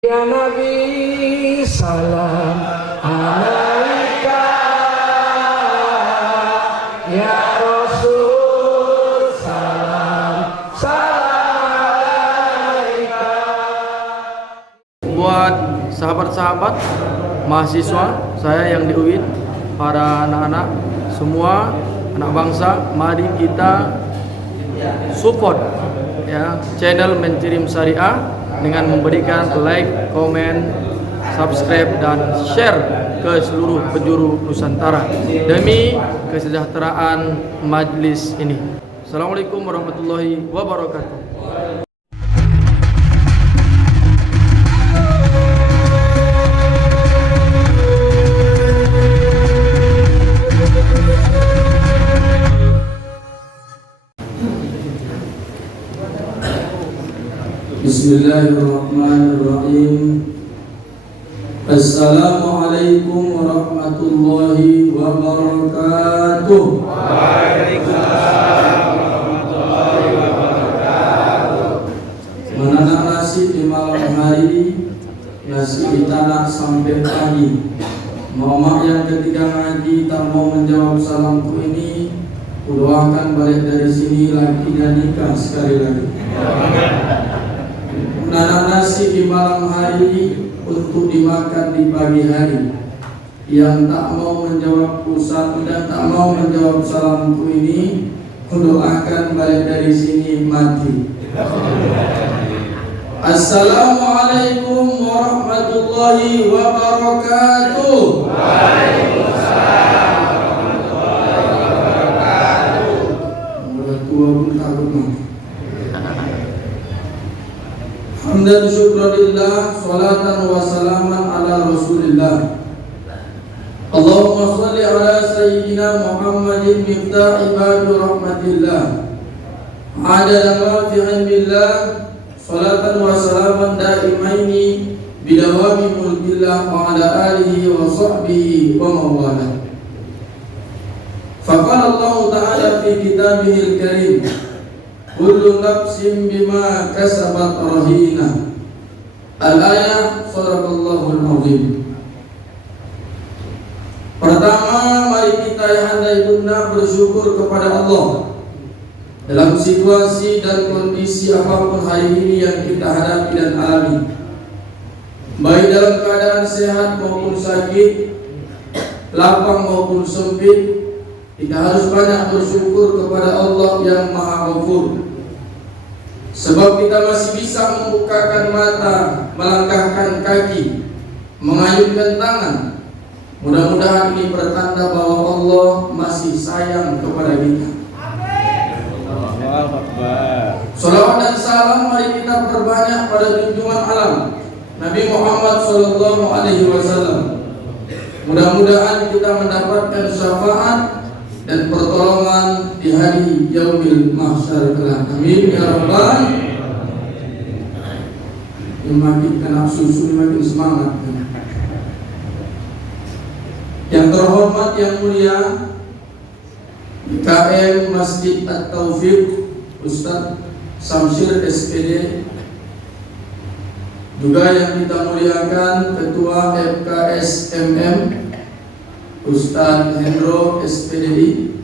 Ya Nabi salam alaika, ya Rasul salam alaika. Buat sahabat-sahabat mahasiswa saya yang di UIN, para anak-anak semua, anak bangsa, mari kita support ya channel Menkirim Syariah dengan memberikan like, komen, subscribe dan share ke seluruh penjuru Nusantara demi kesejahteraan majlis ini. Assalamualaikum warahmatullahi wabarakatuh. Bismillahirrahmanirrahim. Assalamualaikum warahmatullahi wabarakatuh. Waalaikumsalam warahmatullahi wabarakatuh. Menanam nasi di malam hari, nasi di tanah sampai pagi. Mama yang ketika ngaji tak mau menjawab salamku ini, kudoakan balik dari sini lakinya nikah sekali lagi. Menanam nasi di malam hari untuk dimakan di pagi hari. Yang tak mau menjawab pesan dan tak mau menjawab salamku ini, kudoakan balik dari sini mati. Assalamualaikum warahmatullahi wabarakatuh. Waalaikumsalam warahmatullahi wabarakatuh. Udah tua pun takut mati. Hamdan syukranillah, salatan wa salaman ala rasulillah. Allahumma salli ala sayyidina Muhammadin miftah ibadur rahmatillah, adada ma fi ilmillah, salatan wa salaman daimaini bidawami mulkillah wa ala alihi wa sahbihi wa mawala. Faqala Allah ta'ala fi kitabihil karim, kullu nafsin bima kasabat rahina. Al-ayah, sadaqallahul azim. Pertama, mari kita ayahanda ibunda bersyukur kepada Allah dalam situasi dan kondisi apapun hari ini yang kita hadapi dan alami, baik dalam keadaan sehat maupun sakit, lapang maupun sempit. Kita harus banyak bersyukur kepada Allah yang Maha Ghafur, sebab kita masih bisa membukakan mata, melangkahkan kaki, mengayunkan tangan. Mudah-mudahan ini pertanda bahwa Allah masih sayang kepada kita. Salawat dan salam mari kita perbanyak pada junjungan alam Nabi Muhammad SAW. Mudah-mudahan kita mendapatkan syafaat dan pertolongan di hari yaumil mahsyar kelak. Amin ya rabbal. Makin kena susu makin semangat. Yang terhormat yang mulia KM Masjid At-Taufiq Ustaz Samsir SPD, juga yang kita muliakan Ketua FKSMM Ustaz Hendro SPDI,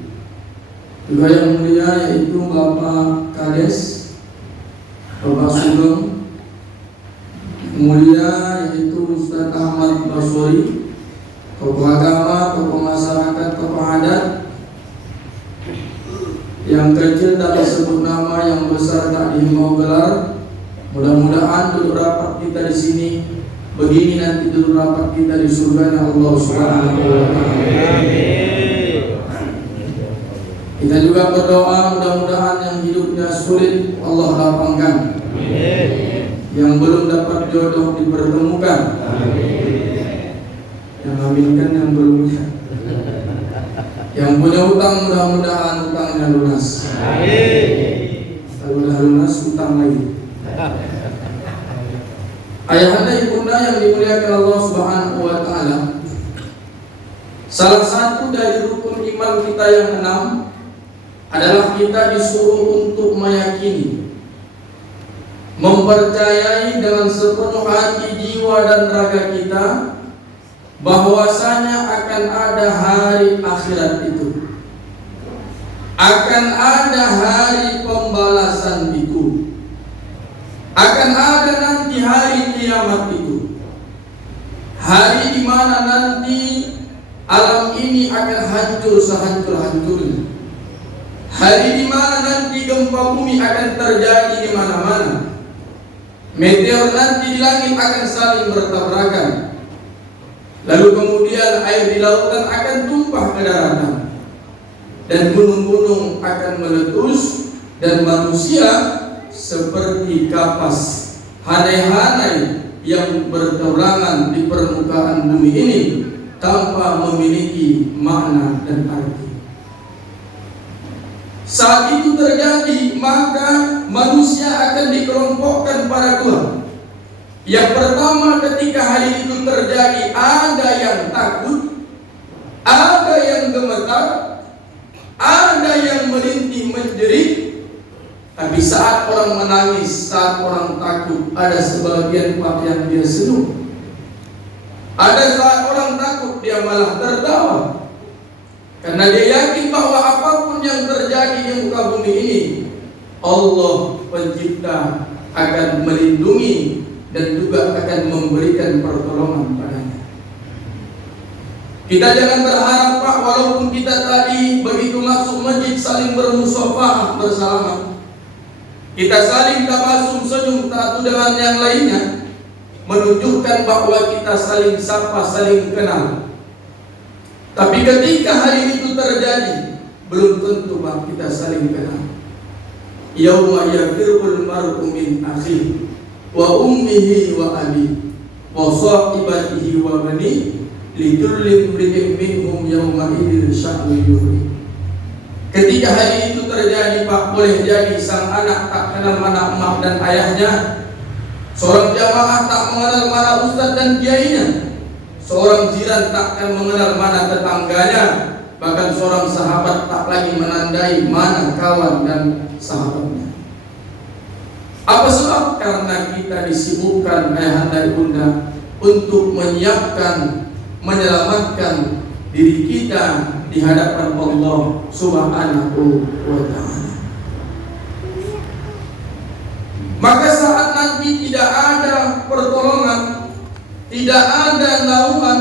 juga yang mulia yaitu Bapak Kades, Bapak Sugeng, mulia yaitu Ustaz Ahmad Basori, tokoh agama, tokoh masyarakat, tokoh adat. Yang kecil tak disebut nama, yang besar tak dihimbau gelar. Mudah-mudahan duduk rapat kita di sini begini nanti duduk rapat kita di surga Allah Subhanahu wa taala. Kita juga berdoa mudah-mudahan yang hidupnya sulit Allah lapangkan. Yang belum dapat jodoh dipertemukan. Yang aminkan yang belum. Yang punya hutang mudah-mudahan hutangnya lunas. Kalau sudah lunas hutang lagi. Ayahanda ibunda yang dimuliakan Allah Subhanahu wa taala, salah satu dari rukun iman kita yang 6 adalah kita disuruh untuk meyakini, mempercayai dengan sepenuh hati, jiwa dan raga kita bahwasanya akan ada hari akhirat itu, akan ada hari pembalasan itu, akan ada nanti hari kiamat itu, hari di mana nanti alam ini akan hancur sehancur-hancurnya, hari di mana nanti gempa bumi akan terjadi di mana-mana, meteor nanti di langit akan saling bertabrakan, lalu kemudian air di lautan akan tumpah ke daratan, dan gunung-gunung akan meletus, dan manusia seperti kapas hanai-hanai yang bertebarangan di permukaan bumi ini tanpa memiliki makna dan arti. Saat itu terjadi, maka manusia akan dikelompokkan pada dua. Yang pertama, ketika hal itu terjadi, ada yang takut, ada yang gemetar, ada yang merintih menjerit. Tapi saat orang menangis, saat orang takut, ada sebagian pakaian dia senyum. Ada saat orang takut, dia malah tertawa, karena dia yakin bahwa apapun yang terjadi di muka bumi ini, Allah pencipta akan melindungi dan juga akan memberikan pertolongan padanya. Kita jangan berharap, Pak, walaupun kita tadi begitu masuk masjid saling bermusafahah bersalaman, kita saling tabasum senyum satu dengan yang lainnya, menunjukkan bahwa kita saling sapa, saling kenal. Tapi ketika hari itu terjadi, belum tentu Pak kita saling kenal. Yauma yafirul mar'u min akhihi wa ummihi wa abihi wa sahibatihi wa banihi likulli imri'in minhum yawma idzin sya'nun yughni. Ketika hari itu terjadi, Pak, boleh jadi sang anak tak kenal mana emak dan ayahnya, seorang jamaah tak mengenal mana ustaz dan kiainya, seorang jiran tak akan mengenal mana tetangganya, bahkan seorang sahabat tak lagi menandai mana kawan dan sahabatnya. Apa sebab? Karena kita disibukkan ayahanda ibunda untuk menyiapkan, menyelamatkan diri kita di hadapan Allah Subhanahu wa ta'ala. Maka saat nanti tidak ada pertolongan, tidak ada naungan,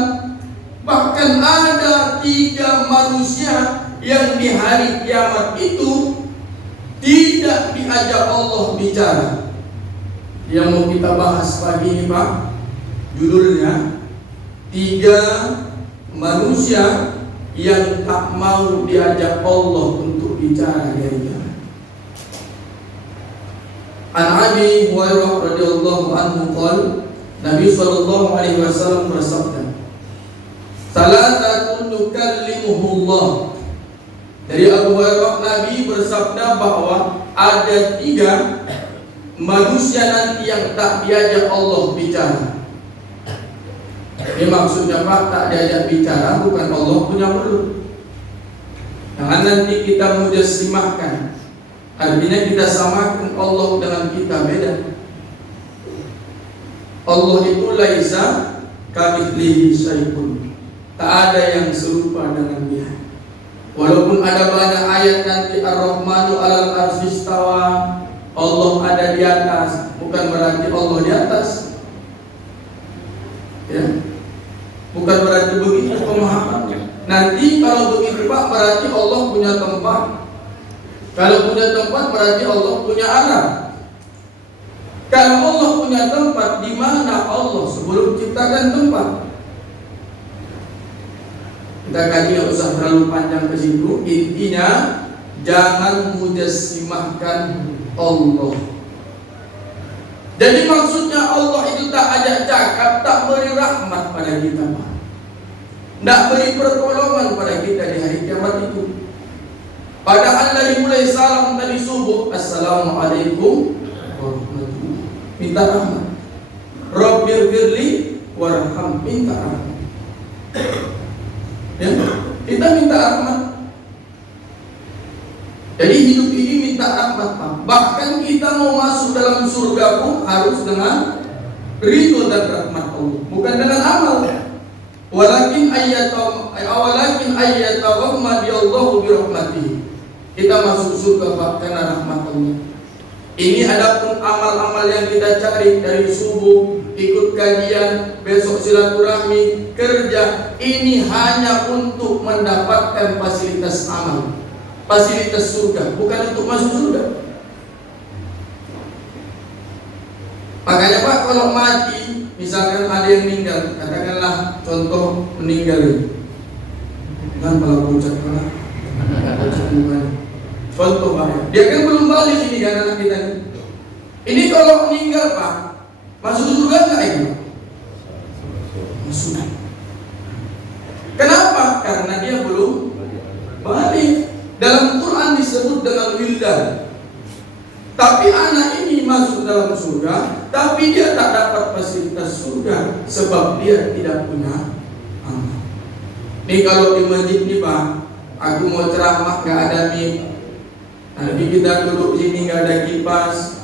bahkan ada 3 manusia yang di hari kiamat itu tidak diajak Allah bicara. Yang mau kita bahas pagi ini, Pak, judulnya 3 manusia yang tak mau diajak Allah untuk bicara di hari kiamat. An Abi Hurairah radhiyallahu anhu qala, Nabi sallallahu alaihi wasallam bersabda, "Salatun nukallimuhullah." Dari Abu Hurairah, Nabi bersabda bahwa ada 3 manusia nanti yang tak diajak Allah bicara. Ini maksudnya, Pak, tak diajak bicara bukan Allah punya mulut. Jangan nanti kita mujassimahkan, artinya kita samakan Allah dengan kita, beda. Allah itu laisa kamitslihi syai'un, tak ada yang serupa dengan Dia. Walaupun ada banyak ayat nanti Ar-Rahmanu 'alal 'arsy istawa, Allah ada di atas, bukan berarti Allah di atas. Ya. Bukan berarti begitu pemahamannya. Nanti kalau begitu, Pak, berarti Allah punya tempat. Kalau punya tempat berarti Allah punya arah. Kalau Allah punya tempat, di mana Allah sebelum ciptakan tempat? Kita kaji, nggak usah terlalu panjang ke situ. Intinya jangan mujassimahkan Allah. Jadi maksudnya Allah itu tak ajak cakap, tak beri rahmat pada kita, Pak. Tak beri pertolongan pada kita di hari kiamat itu. Padahal dari mulai salam tadi subuh, Assalamualaikum warahmatullahi, minta rahmat. Rabbirfirli warham, minta rahmat. Ya, kita minta rahmat. Jadi hidup ini minta rahmat, Pak. Bahkan kita mau masuk dalam surga pun harus dengan ridho dan rahmat Allah, bukan dengan amal. Walakin ayyataghammadi Allahu bi rahmatihi. Kita masuk surga Pak karena rahmat Allah. Ini adapun amal-amal yang kita cari dari subuh, ikut kajian, besok silaturahmi, kerja, ini hanya untuk mendapatkan fasilitas amal, fasilitas surga, bukan untuk masuk surga. Makanya Pak, kalau mati, misalkan ada yang meninggal, katakanlah contoh meninggal itu, kan kalau pucat lah, contoh Pak, dia kan belum balik ini kan anak kita. Ini kalau meninggal Pak, masuk surga enggak ini? Masuk. Kenapa? Karena dia belum balik. Dalam Quran disebut dengan wildan. Tapi anak ini masuk dalam surga, tapi dia tak dapat fasilitas surga sebab dia tidak punya amal. Nih kalau di masjid nih Pak, aku mau ceramah gak ada mic. Nanti kita duduk sini gak ada kipas,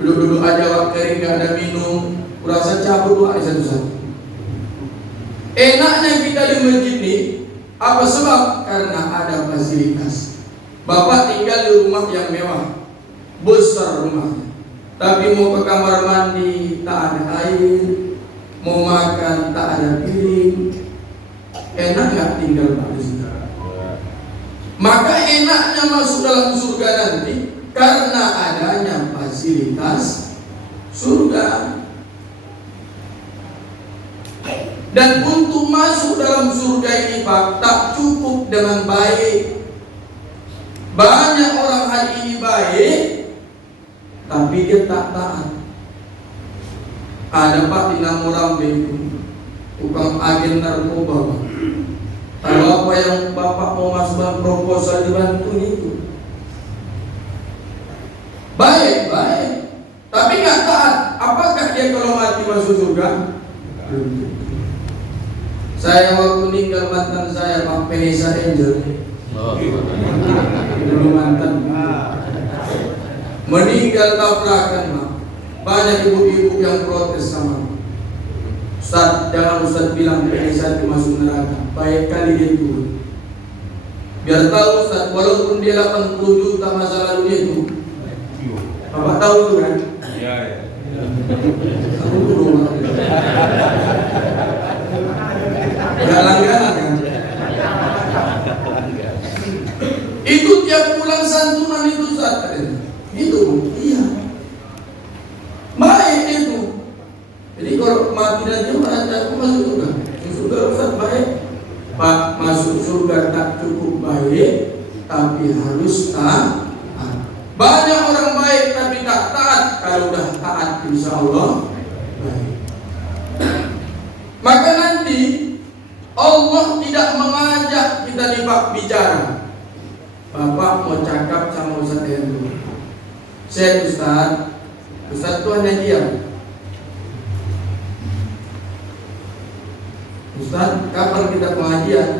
duduk-duduk aja waktu kering gak ada minum, kurasa cabut doa di satu-satu. Enaknya kita di masjid nih, apa sebab? Karena ada fasilitas. Bapak tinggal di rumah yang mewah, besar rumahnya, tapi mau ke kamar mandi tak ada air, mau makan tak ada piring. Enak gak tinggal Pak di sini? Maka enaknya masuk dalam surga nanti karena adanya fasilitas surga. Dan untuk masuk dalam surga ini Pak, tak cukup dengan baik. Banyak orang hari ini baik, tapi dia tak taat. Ada Pak di Namurambe itu, tukang agen narkoba Pak. Kalau apa yang Bapak mau masukkan proposal dibantu itu baik, tapi nggak taat. Apakah dia kalau mati masuk surga? Saya waktu meninggal mantan saya Pak Vanessa Angel, dulu mantan, meninggal tabrakan Pak. Banyak ibu-ibu yang protes sama Ustaz, jangan Ustaz bilang Vanessa itu masuk neraka. Baik kali dia turun. Biar tahu Ustaz, walaupun dia 80 juta masa lalunya itu, Bapak tahu itu kan? Iya. Aku turun. Gak langganan kan? Itu tiap bulan santunan itu Ustaz. Itu, iya. Baik itu. Jadi kalau mati dan dia aku masuk surga. Surga Ustaz baik. Pak, masuk surga tak cukup baik, tapi harus taat. Banyak orang baik tapi tak taat. Kalau udah taat insya Allah baik. Maka nanti Allah tidak mengajak kita di bab bicara. Bapak mau cakap sama Ustaz dulu. Saya Ustaz itu hanya diam. Ustaz, kapan kita pengajian?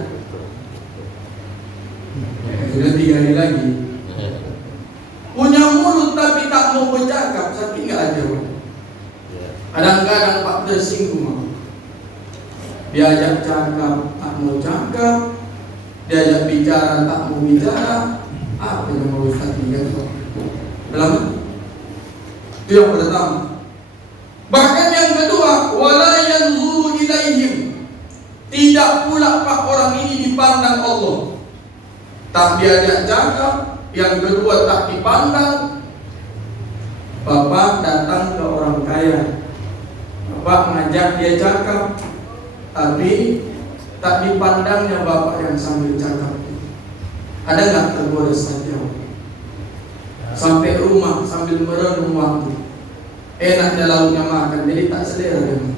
Sudah 3 hari lagi. Punya mulut tapi tak mau bercakap, tapi nggak ada. Kadang-kadang Pak tersinggung. Diajak cakap tak mau cakap, diajak bicara tak mau bicara. Apa yang mau Ustaz tinggal? Dalam itu yang pertama. Bahkan yang kedua, wala yanzuru ilaihim. Tidak pula Pak orang ini dipandang Allah. Tak diajak cakap. Yang kedua tak dipandang. Bapak datang ke orang kaya, Bapak ngajak dia cakap, tapi tak dipandangnya Bapak yang sambil cakap. Ada nggak tergoda saja? Sampai rumah sambil merenung waktu. Enaknya lauknya makan, jadi tak selera dengan.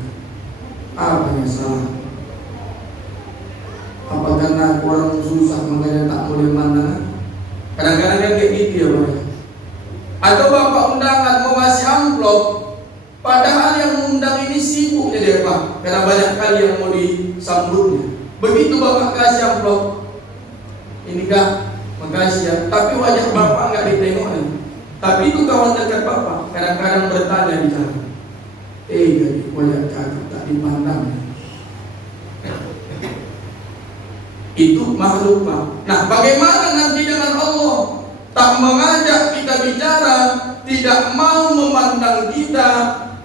Apa yang salah? Apa karena orang susah makanya tak boleh mandang? Kadang-kadang kan kayak gitu ya Pak. Atau Bapak undangan mau ngasih amplop, padahal yang undang ini sibuknya dia Pak, karena banyak kali yang mau disambutnya. Begitu Bapak kasih amplop, ini kak, makasih ya. Tapi wajah Bapak nggak ditengok. Tapi itu kawan dekat Bapak, kadang-kadang bertanya di jalan. Jadi koyak cakap tak dipandang. Itu makhluk Pak. Nah, bagaimana nanti dengan Allah? Tak mengajak kita bicara, tidak mau memandang kita,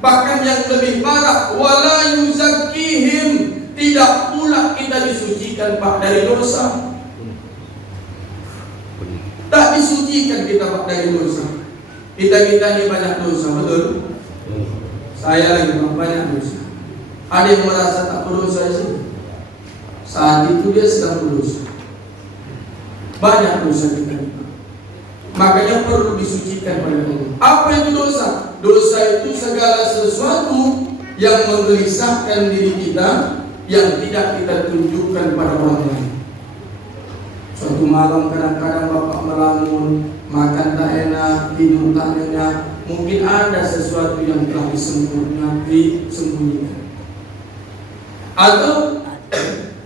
bahkan yang lebih parah, wala yuzakkihim, tidak pula kita disucikan Pak dari dosa. Tak disucikan kita Pak dari dosa. Kita ini banyak dosa, betul? Saya lagi banyak dosa. Ada yang merasa tak berdosa sih? Saat itu dia sedang berdosa. Banyak dosa kita. Makanya perlu disucikan oleh Allah. Apa itu dosa? Dosa itu segala sesuatu yang menggelisahkan diri kita, yang tidak kita tunjukkan pada orang lain. Suatu malam kadang-kadang bapak melamun, makan tak enak, tidur tak enak. Mungkin ada sesuatu yang telah disembunyikan. Atau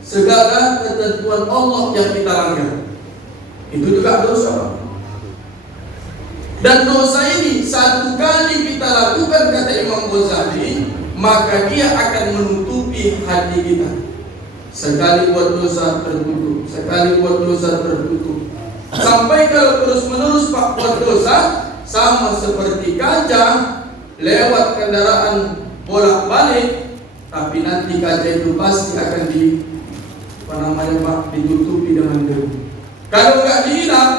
segala ketentuan Allah yang kita langgar. Itu juga dosa. Dan dosa ini satu kali kita lakukan, kata Imam Ghazali, maka dia akan menutupi hati kita. Sekali buat dosa tertutup, sekali buat dosa tertutup. Sampai kalau terus-menerus Pak buat dosa, sama seperti kaca lewat kendaraan bolak-balik, tapi nanti kaca itu pasti akan ditutupi dengan debu. Kalau nggak dilap,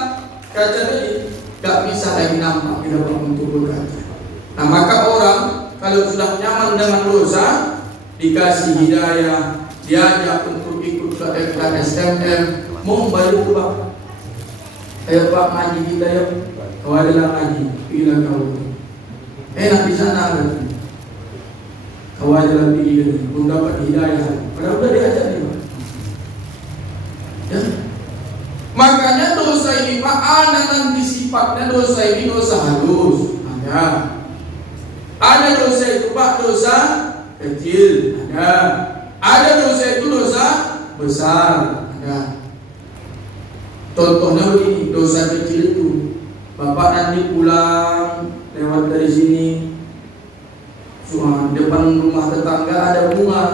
kaca tadi nggak bisa lagi nampak di dalam tubuh kaca. Nah, maka orang kalau sudah nyaman dengan dosa, dikasih hidayah, diajak untuk ikut ke SMM, mau balik ke Pak. Ayo Pak, ngaji kita yuk. Kau adalah ngaji, bilang kau. Enak di sana lagi. Kau adalah pilih, belum dapat hidayah. Padahal udah diajak nih Pak. Ya. Makanya dosa ini Pak, ada nanti sifatnya dosa ini dosa halus. Ada dosa itu Pak, dosa kecil. Ada dosa itu dosa besar. Contohnya begini, dosa kecil itu Bapak nanti pulang lewat dari sini, depan rumah tetangga ada bunga.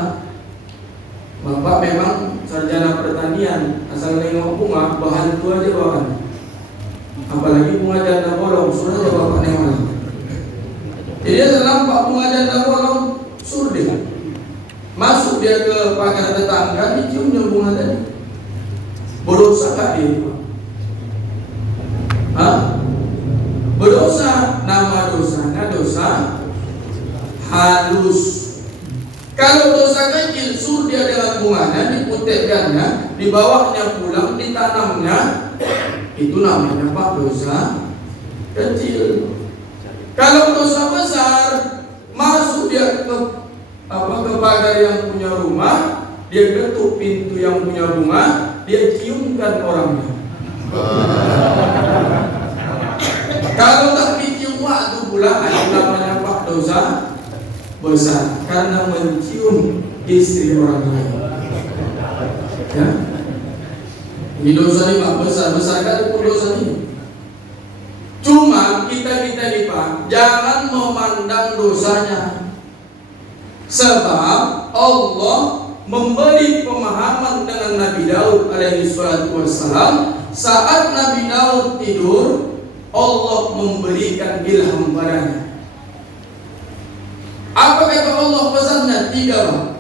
Bapak memang sarjana pertanian, asal nengok bunga, bahan itu aja bahan. Apalagi bunga janda bolong, suruh aja Bapak nengok. Jadi dia nampak bunga janda bolong, suruh dia. Masuk dia ke pagar tetangga, diciumnya bunga tadi. Berdosa gak dia? Berdosa, nama dosanya dosa halus. Kalau dosa kecil, suruh dia dengan bunganya, diputihkannya, dibawanya pulang, ditanamnya, itu namanya Pak dosa kecil. Kalau dosa besar, masuk dia ke pagar yang punya rumah, dia ketuk pintu yang punya bunga, dia ciumkan orangnya. Kalau tak dicium waktu pula, itu namanya Pak dosa besar, karena mencium istri orang lain. Ya, ini dosa ini Pak besar kan itu dosa ini. Cuma kita ini Pak, jangan memandang dosanya. Sebab Allah memberi pemahaman dengan Nabi Daud alaihi salatu wassalam. Saat Nabi Daud tidur, Allah memberikan ilham padanya. Apa kata Allah pesannya? 3.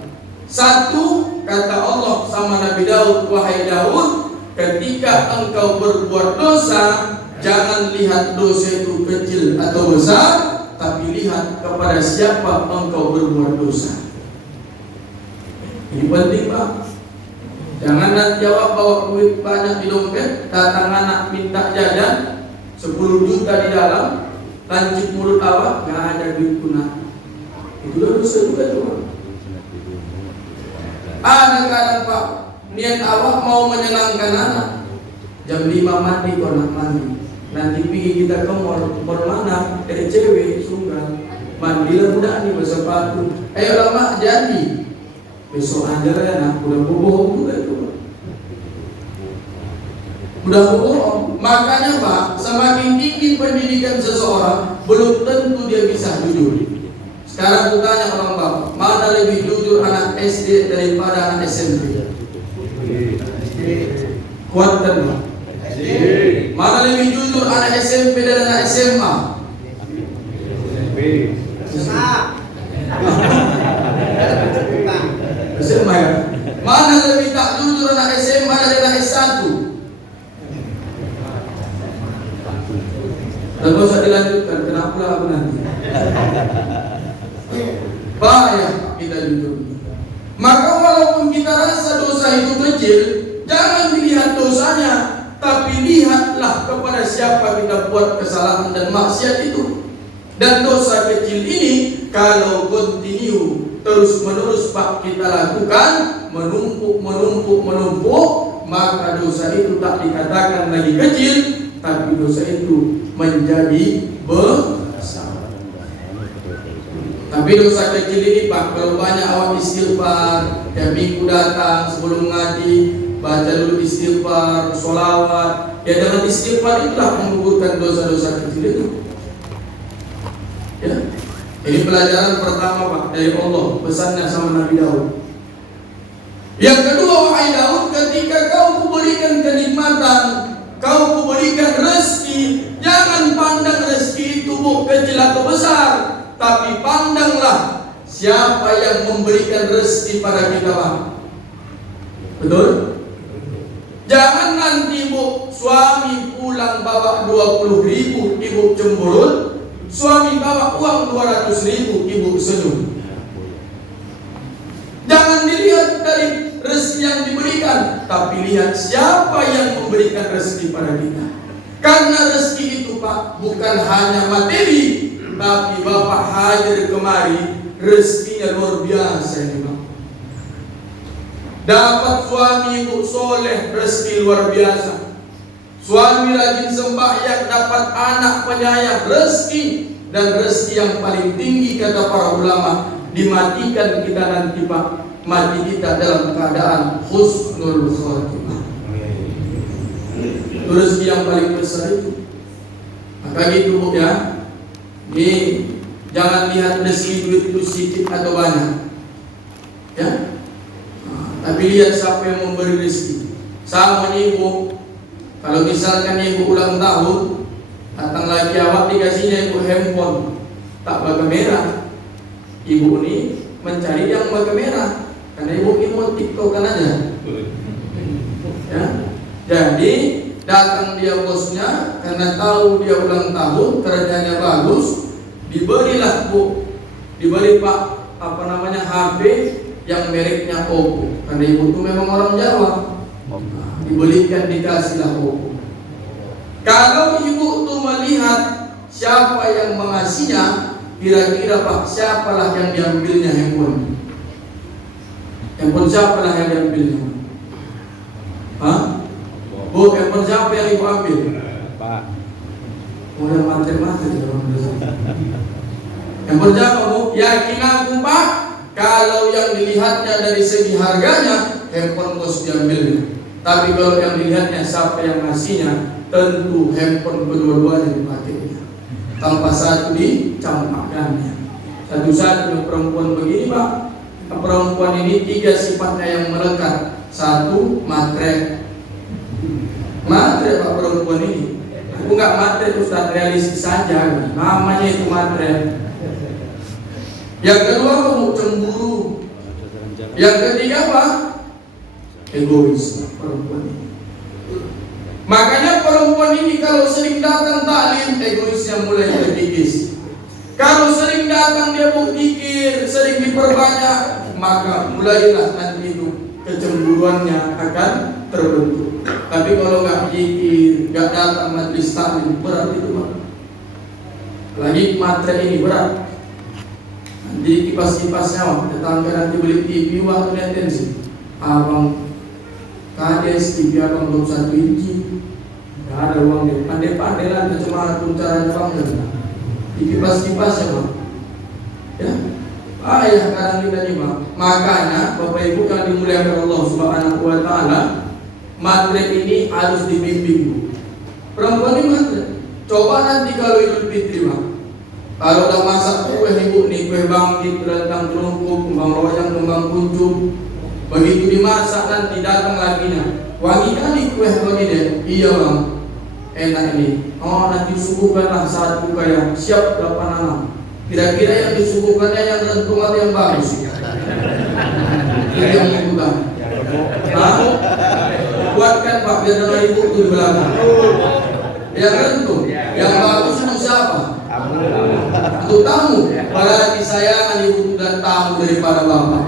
Satu, kata Allah sama Nabi Daud, wahai Daud, ketika engkau berbuat dosa, jangan lihat dosa itu kecil atau besar, tapi lihat kepada siapa engkau berbuat dosa. Ini penting Pak. Jangan nanti jawab bawa duit banyak di dompet, datang anak minta jajan 10 juta di dalam, lancip mulut awak, nggak ada duit guna. Itu dosa juga tuh. Ada kadang Pak, niat awak mau menyenangkan anak, jam 5 mandi kau nak mandi. Nanti pergi kita ke mall mana? Cewek sungguh mandilah budak nih bersepatu. Ayo lama jadi. Besok aja lah ya, udah bohong juga itu. Udah bohong. Makanya Pak, semakin tinggi pendidikan seseorang, belum tentu dia bisa jujur. Sekarang aku tanya orang bapak, mana lebih jujur anak SD daripada anak SMP? Kuatkan Pak. Mana lebih jujur anak SMP dan anak SMA? SMA ya? Mana lebih tak jujur anak SMA dan anak S1? Dan gak usah dilanjutkan, kenapa aku nanti? Bahaya kita jujur. Maka walaupun kita rasa dosa itu kecil, jangan dilihat dosanya, tapi lihatlah kepada siapa kita buat kesalahan dan maksiat itu. Dan dosa kecil ini kalau continue terus menerus Pak kita lakukan, menumpuk, maka dosa itu tak dikatakan lagi kecil, tapi dosa itu menjadi besar. Tapi dosa kecil ini Pak, kalau banyak awak istighfar, tiap minggu datang sebelum ngaji, baca dulu istighfar, sholawat, ya dengan istighfar itulah menggugurkan dosa-dosa kecil itu. Ya, ini pelajaran pertama Pak dari Allah, pesannya sama Nabi Daud. Yang kedua, wahai Daud, ketika kau kuberikan kenikmatan, kau kuberikan rezeki, jangan pandang rezeki itu kecil atau besar, tapi pandanglah siapa yang memberikan rezeki pada kita Pak. Betul? Jangan nanti Bu, suami pulang bawa 20.000, ibu cemberut. Suami bawa uang 200.000, ibu senyum. Jangan dilihat dari rezeki yang diberikan, tapi lihat siapa yang memberikan rezeki pada kita. Karena rezeki itu Pak, bukan hanya materi, tapi Bapak hadir kemari, rezekinya luar biasa ini Pak. Dapat suami ibu soleh, rezeki luar biasa. Suami rajin sembahyang, dapat anak penyayang, rezeki. Dan rezeki yang paling tinggi kata para ulama, dimatikan kita nanti Pak, mati kita dalam keadaan husnul khatimah. Itu rezeki yang paling besar itu. Maka gitu Bu ya. Ini jangan lihat rezeki duit itu sedikit atau banyak, ya. Tapi lihat siapa yang memberi rezeki. Sama ibu, kalau misalkan ibu ulang tahun, datang lagi awak dikasihnya ibu handphone tak berkamera, ibu ini mencari yang berkamera karena ibu ini mau tiktokan aja, ya. Jadi datang dia bosnya karena tahu dia ulang tahun, kerjanya bagus, diberilah Bu, diberi Pak HP yang mereknya Oppo, karena ibu itu memang orang Jawa. Dibelikan, dikasihlah Oppo. Kalau ibu itu melihat siapa yang mengasihnya, kira-kira Pak, siapalah yang diambilnya handphone? Handphone siapalah yang diambilnya? Bu, handphone siapa yang ibu ambil? Pak. Oh, yang materi-materi handphone siapa Bu? Yakin aku Pak, kalau yang dilihatnya dari segi harganya, handphone bos diambilnya. Tapi kalau yang dilihatnya siapa yang ngasihnya, tentu handphone kedua-duanya dipakainya tanpa satu dicampakkannya. Satu-satunya perempuan begini Pak, perempuan ini 3 sifatnya yang melekat. 1, matre Pak perempuan ini. Aku nggak matre Ustaz, realistis saja, namanya itu matre. Yang kedua kamu cemburu. Yang ketiga Pak, egois perempuan ini. Makanya perempuan ini kalau sering datang taklim, egoisnya mulai terkikis. Kalau sering datang dia mau zikir, sering diperbanyak, maka mulailah nanti itu kecemburuannya akan terbentuk. Tapi kalau nggak zikir, nggak datang majelis taklim, berat itu Pak. Lagi matre ini berat. Nanti kipas-kipasnya, tetangga nanti beli TV, waktu liatin sih, abang kades TV abang belum 1 inci, nggak ada uangnya. Pandai-pandai lah, cuma caranya bangga. Di kipas-kipas ya Pak, ya. Ya sekarang kita nih Pak. Makanya Bapak Ibu yang dimuliakan Allah Subhanahu Wa Taala, matre ini harus dibimbing Bu. Perempuan ini matre. Coba nanti kalau Idul Fitri Pak, Kalau udah masak kue ibu nih, kue bangkit, rentang kerupuk, kembang royang, kembang kuncup, begitu dimasak nanti datang lagi nah, wangi kali kue begini deh. Iya bang, enak ini. Oh nanti suguhkanlah saat buka yang siap 8 nama. Kira-kira yang disuguhkannya yang rentung atau yang bagus? Itu yang dibutuhkan. Nah, buatkan pak biar dengan ibu tuh di belakang. Yang rentung, yang bagus itu siapa? Untuk tamu. Berarti saya ibu dan tamu daripada bapak.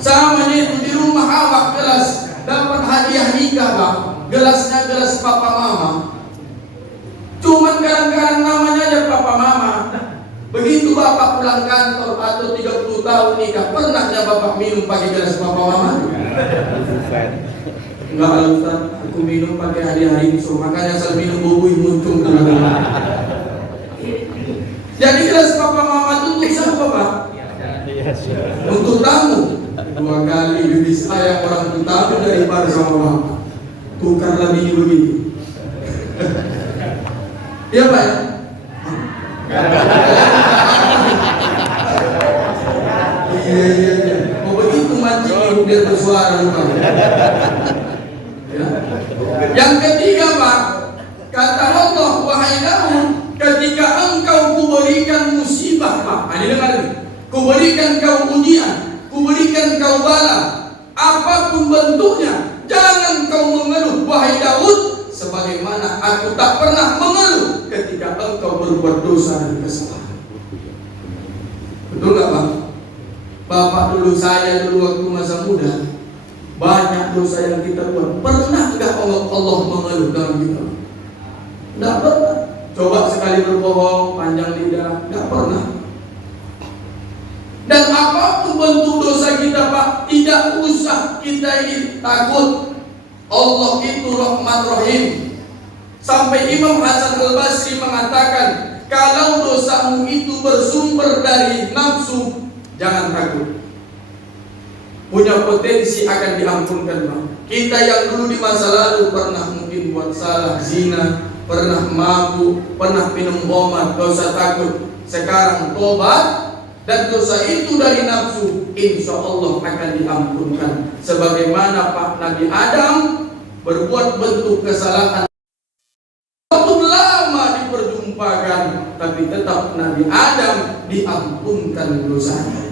Sama itu di rumah awak gelas dapat hadiah nikah bang. Gelasnya gelas papa mama. Cuman kadang-kadang namanya aja papa mama. Begitu bapak pulang kantor atau 30 tahun nikah, pernahnya bapak minum pakai gelas papa mama? Enggak Ustaz, aku minum pakai hadiah ini, so makanya saya minum bubui muncul. Jadi gelas papa mama itu untuk siapa pak? Untuk tamu. 2 kali lebih sayang orang untuk tamu daripada sama bapak. Tukarlah bini begitu. Iya pak ya? Iya. Oh begitu mancing ibu biar bersuara pak. Ya. Yang ketiga pak, kata Allah, wahai Daud, ketika engkau kuberikan musibah pak, ini dengar ini, kuberikan kau ujian, kuberikan kau bala, apapun bentuknya, jangan kau mengeluh wahai Daud, sebagaimana aku tak pernah mengeluh ketika engkau berbuat dosa dan kesalahan. Betul nggak pak? Bapak dulu, saya dulu waktu masa muda, banyak dosa yang kita buat. Pernah nggak Allah mengeluh dalam kita? Nggak pernah. Coba sekali berbohong, panjang lidah, nggak pernah. Dan apapun bentuk dosa kita pak, tidak usah kita ini takut. Allah itu rahmat rahim. Sampai Imam Hasan Al-Basri mengatakan, kalau dosamu itu bersumber dari nafsu, jangan takut. Punya potensi akan diampunkan bang. Kita yang dulu di masa lalu pernah mungkin buat salah, zina, pernah mabuk, pernah minum obat, gak usah takut. Sekarang tobat dan dosa itu dari nafsu, insya Allah akan diampunkan. Sebagaimana Pak Nabi Adam berbuat bentuk kesalahan, waktu lama diperjumpakan, tapi tetap Nabi Adam diampunkan dosanya.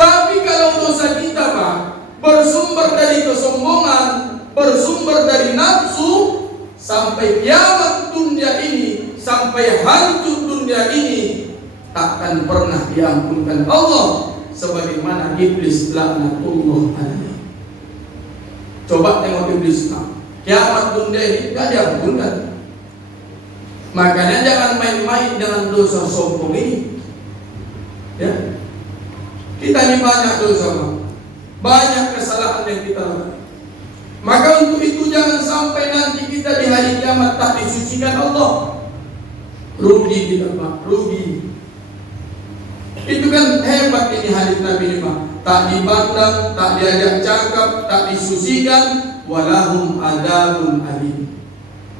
Tapi kalau dosa kita Pak bersumber dari kesombongan, bersumber dari nafsu, sampai kiamat dunia ini, sampai hancur dunia ini, takkan pernah diampunkan Allah, sebagaimana iblis laknatullah alaihi. Coba tengok iblis Pak, kiamat dunia ini tidak diampunkan. Makanya jangan main-main dengan dosa sombong ini. Ya. Kita ini banyak dosa, banyak kesalahan yang kita lakukan. Maka untuk itu jangan sampai nanti kita di hari kiamat tak disucikan Allah. Rugi kita Pak, rugi. Itu kan hebat ini hadis Nabi ini Pak. Tak dipandang, tak diajak cakap, tak disucikan, walahum adabun alim.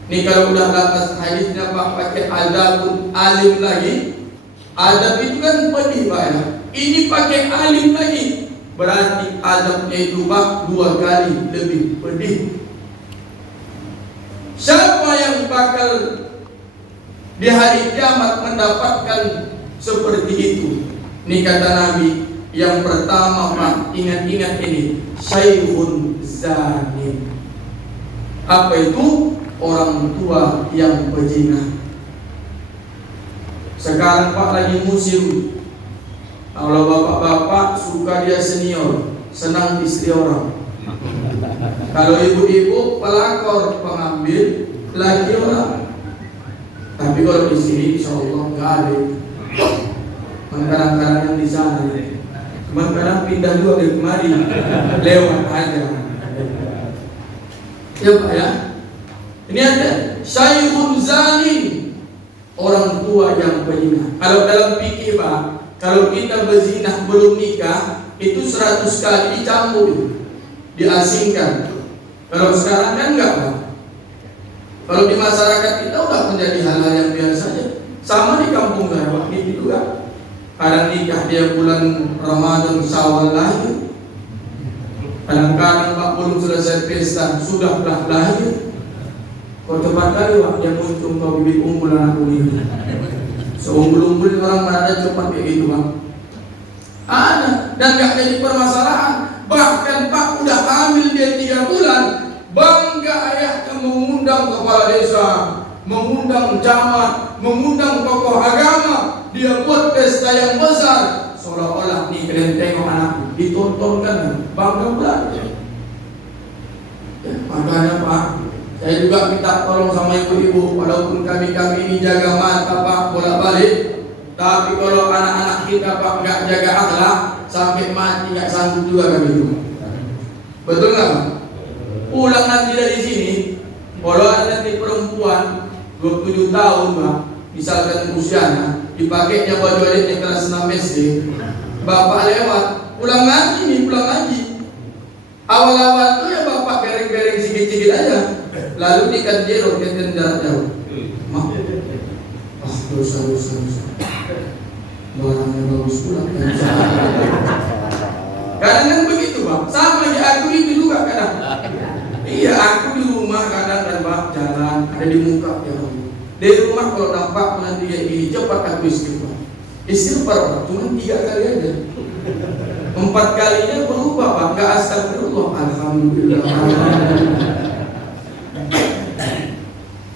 Ini kalau udah atas hadisnya Pak pakai adabun alim lagi. Adab itu kan pedih Pak ya. Ini pakai alim lagi, berarti adabnya itu Pak 2 kali lebih pedih. Siapa yang bakal di hari kiamat mendapatkan seperti itu? Ini kata Nabi, yang pertama Pak, ingat-ingat ini, syaikhun zanin. Apa itu? Orang tua yang berzina. Sekarang Pak lagi musim. Kalau bapak-bapak suka dia senior, senang istri orang. Kalau ibu-ibu pelakor, pengambil laki orang. Tapi kalau di sini insya Allah nggak ada. Kadang-kadang yang di sana, kadang pindah juga dari kemari, lewat aja. Ya Pak ya. Ini ada syaikhun zanin, orang tua yang berzina. Kalau dalam fikih Pak, kalau kita berzina belum nikah, itu 100 kali dicampur, diasingkan. Kalau sekarang kan enggak Pak. Kalau di masyarakat kita udah menjadi hal-hal yang biasa saja. Sama di kampung saya Pak, gitu juga. Kadang nikah dia bulan Ramadan Syawal lahir. Kadang-kadang Pak belum selesai pesta sudah lahir. Kau cepat kali Pak dia muncul kau bibit unggul anak ini. Seumpul-umpul orang mana ada cepat kayak gitu Pak. Ada dan gak jadi permasalahan. Bahkan Pak udah hamil dia 3 bulan, bangga ayahnya mengundang kepala desa, mengundang camat, mengundang tokoh agama. Dia buat pesta yang besar, seolah-olah nih kalian tengok anakku, ditontonkan, bangga pula. Ya, makanya Pak, saya juga minta tolong sama ibu-ibu, walaupun kami ini jaga mata Pak bolak-balik, tapi kalau anak-anak kita Pak nggak jaga akhlak, sampai mati nggak sanggup juga kami itu. Betul nggak Pak? Pulang nanti dari sini, kalau ada nanti perempuan 27 tahun Pak, misalkan usianya, dipakainya baju adiknya kelas 6 SD, bapak lewat, pulang ngaji nih, pulang ngaji. Awal-awal tuh ya bapak bereng-bereng sikit-sikit aja, lalu diikat jero, kenten jarak jauh. Mak, dosa. Barangnya bagus pula. Kadang kan begitu Pak, sama ya aku itu juga kadang. Iya, aku di rumah kadang kan Pak jalan, ada di muka ya. Di rumah kalau nampak nanti kayak gini cepat aku istighfar. Istighfar cuma 3 kali aja. 4 kalinya berubah Pak, nggak astagfirullah. Alhamdulillah.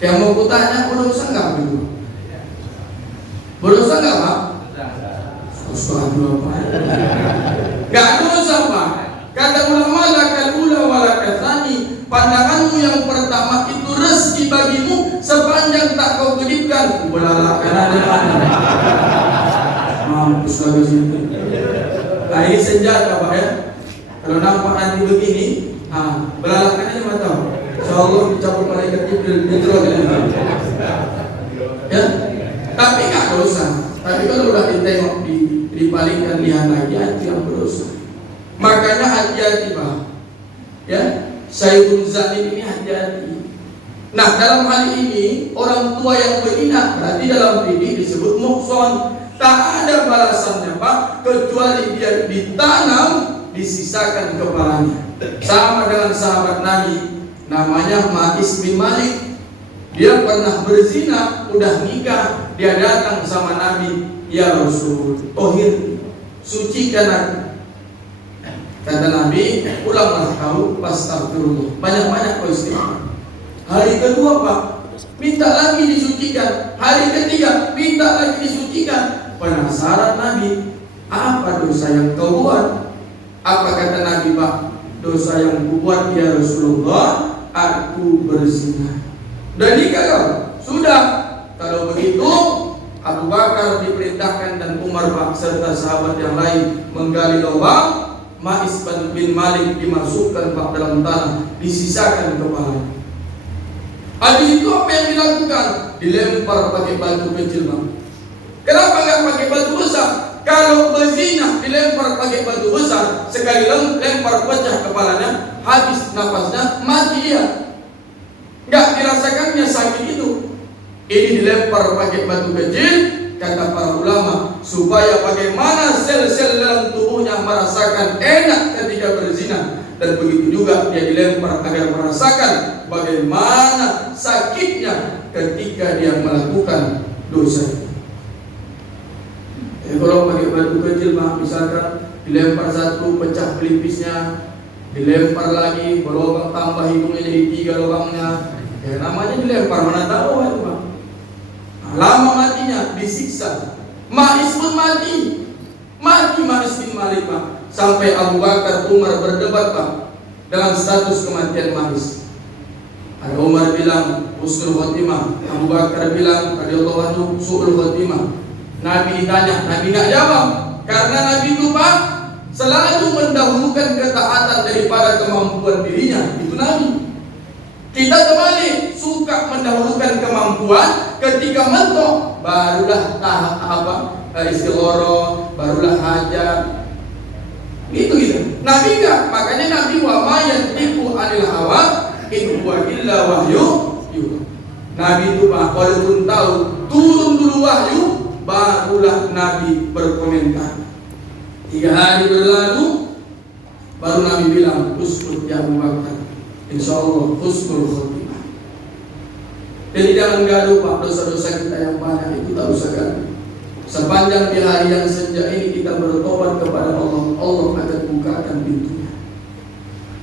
Yang mau kutanya berdosa nggak gitu? Berdosa nggak Pak? Astagfirullah Pak. Nggak dosa Pak. Kata ulama lakal ula walakal tsani, pandanganmu yang pertama itu rezeki bagimu sepanjang tak kau kedipkan. Belalakan ada. Mampus lagi sini. Nah ini senjata Pak ya. Kalau nampak nanti begini, belalakan aja mata. Insyaallah dicabut malaikat Jibril diterus. Ya. Tapi nggak dosa. Tapi kalau udah ditengok dipalingkan lihat lagi itu yang berdosa. Makanya hati-hati Pak. Ya, Sayyidul Zalim ini hati-hati. Nah, dalam hal ini orang tua yang berzina berarti dalam ini disebut muhson. Tak ada balasannya Pak kecuali dia ditanam, disisakan kepalanya. Sama dengan sahabat Nabi namanya Ma'is bin Malik. Dia pernah berzina, udah nikah, dia datang sama Nabi, ya Rasul, tohir, sucikan aku. Kata Nabi, ulanglah kau astagfirullah, banyak-banyak kau istighfar. Hari kedua Pak, minta lagi disucikan. Hari ketiga, minta lagi disucikan. Penasaran Nabi, apa dosa yang kau buat? Apa kata Nabi Pak? Dosa yang kubuat ya Rasulullah, aku berzina. Dan nikah kau? Sudah. Kalau begitu, Abu Bakar diperintahkan dan Umar Pak serta sahabat yang lain menggali lubang. Ma'is bin Malik dimasukkan Pak dalam tanah, disisakan kepala. Habis itu apa yang dilakukan? Dilempar pakai batu kecil Pak. Kenapa nggak pakai batu besar? Kalau berzina dilempar pakai batu besar, sekali lempar pecah kepalanya, habis nafasnya, mati dia. Nggak dirasakannya sakit itu. Ini dilempar pakai batu kecil, kata para ulama, supaya bagaimana sel-sel dalam tubuhnya merasakan enak ketika berzina, dan begitu juga dia dilempar agar merasakan bagaimana sakitnya ketika dia melakukan dosa. Kalau pakai batu kecil Pak, misalkan dilempar satu, pecah pelipisnya, dilempar lagi, berlubang tambah hidungnya jadi 3 lubangnya. Ya namanya dilempar, mana tahu itu Pak. Lama matinya, disiksa. Ma'is pun mati. Mati Ma'is bin Malik Pak. Sampai Abu Bakar, Umar berdebat Pak dengan status kematian Ma'is. Ada Umar bilang husnul khotimah, Abu Bakar bilang radhiyallahu anhu su'ul khotimah. Nabi ditanya, Nabi nggak jawab. Karena Nabi itu Pak selalu mendahulukan ketaatan daripada kemampuan dirinya. Itu Nabi. Kita kembali suka mendahulukan kemampuan, ketika mentok barulah istigharah, barulah hajat. Gitu. Nabi enggak, makanya Nabi wa ma yantiqu anil hawa in huwa illa wahyu yuha. Nabi itu Pak walaupun tahu turun dulu turun wahyu, barulah Nabi berkomentar. 3 hari berlalu, baru Nabi bilang, uskut ya Abu Bakar, insya Allah husnul khotimah. Jadi jangan gaduh Pak, dosa-dosa kita yang banyak itu tak usah gaduh. Sepanjang di hari yang senja ini kita bertobat kepada Allah, Allah akan bukakan pintunya.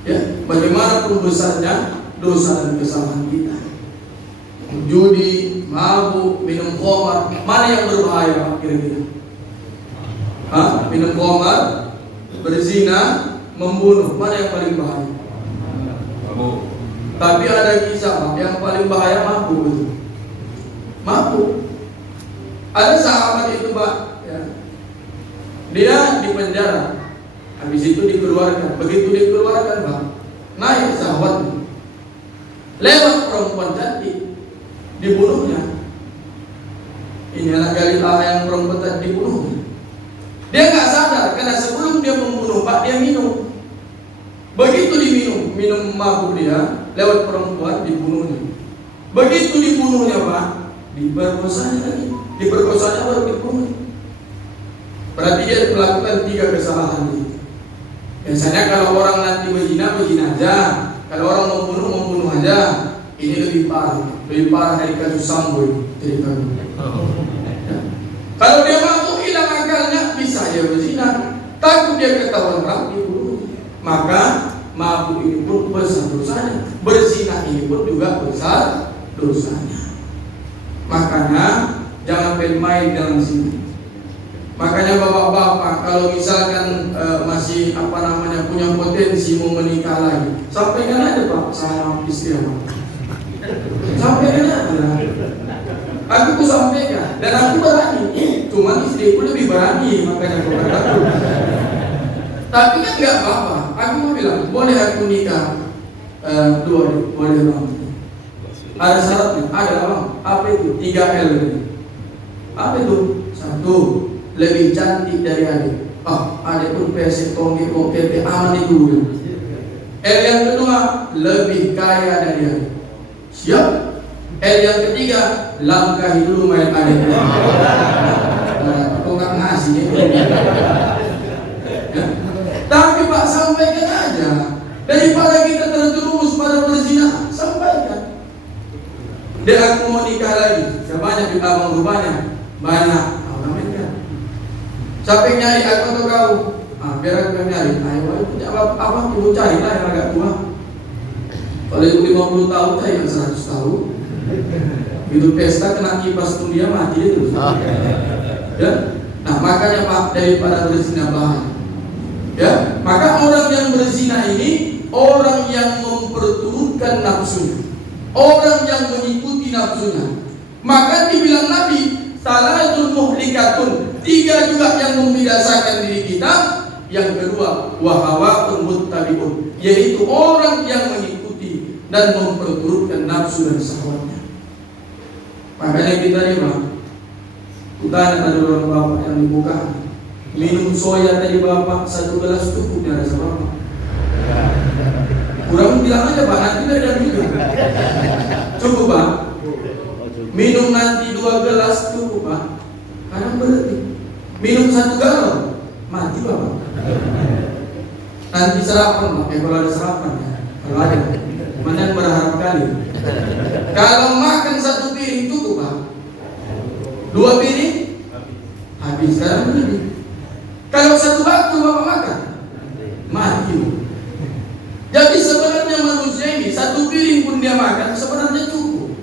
Ya, bagaimanapun besarnya dosa dan kesalahan kita. Judi, mabuk, minum khamar, mana yang berbahaya Pak kira-kira? Minum khamar, berzina, membunuh, mana yang paling bahaya? Mabuk. Tapi ada kisah Pak, yang paling bahaya mabuk itu. Mabuk. Ada sahabat itu Pak, ya. Dia di penjara, habis itu dikeluarkan. Begitu dikeluarkan Pak, naik sahabat, lewat perempuan cantik, dibunuhnya. Ini anak Galilea yang perempuan tadi dibunuhnya. Dia nggak sadar karena sebelum dia membunuh Pak, dia minum. Begitu minum mabuk dia, lewat perempuan dibunuhnya. Begitu dibunuhnya Pak, diperkosanya lagi. Diperkosanya baru dibunuh. Berarti dia melakukan 3 kesalahan itu. Biasanya kalau orang nanti berzina aja, kalau orang membunuh aja. Ini lebih parah dari kasus Sambo ceritanya. Ya. Kalau dia mampu hilang akalnya, bisa dia berzina. Takut dia ketahuan orang dibunuh. Maka mabuk ini pun besar dosanya, berzina ini pun juga besar dosanya. Makanya jangan main dalam sini. Makanya bapak-bapak kalau misalkan masih punya potensi mau menikah lagi, sampaikan aja Pak sama istri Pak. Sampaikan aja. Aku tuh sampaikan dan aku berani. Cuman istriku lebih berani, makanya aku katakan. Tapi kan nggak apa-apa. Aku mau bilang boleh aku nikah boleh Bang. Ada syaratnya, ada Bang. Apa itu? 3L. Apa itu? 1, lebih cantik dari adik. Adik pun pesek tonggek aman itu. L yang kedua, lebih kaya dari adik. Siap? L yang ketiga, langkahi dulu main adik. Kok nggak ngasih ya? Tapi Pak sampaikan aja. Daripada kita terjerumus pada berzina, sampaikan. Dia aku mau nikah lagi. Sebanyak kita abang rupanya banyak. Siapa yang nyari aku atau kau? Biar aku yang nyari. Ayo, apa perlu cari lah yang agak tua. Kalau itu 50 tahun, saya yang 100 tahun. Itu pesta kena kipas pun dia mati itu. Ya? Nah makanya Pak, daripada berzina bahaya. Ya, maka orang yang berzina ini orang yang memperturutkan nafsunya, orang yang mengikuti nafsunya. Maka dibilang Nabi, salatul muhlikatun, 3 juga yang membinasakan diri kita. Yang kedua, wahawatun muttabi'un, yaitu orang yang mengikuti dan memperturutkan nafsu dan syahwatnya. Makanya kita ni Pak, tanya ada orang bapak yang dibuka, minum soya tadi bapak 1 gelas cukup dia rasa bapak. Kurang bilang aja Pak, nanti ada juga. Cukup Pak. Minum nanti 2 gelas cukup Pak. Kadang berarti minum 1 galon mati Bapak. Nanti sarapan Pak, kalau ada sarapan ya. Kalau ada, mana berharap kali. Kalau makan 1 piring cukup Pak. 2 piring habis, sekarang berarti. Kalau 1 waktu Bapak makan mati. Jadi sebenarnya manusia ini 1 piring pun dia makan sebenarnya cukup.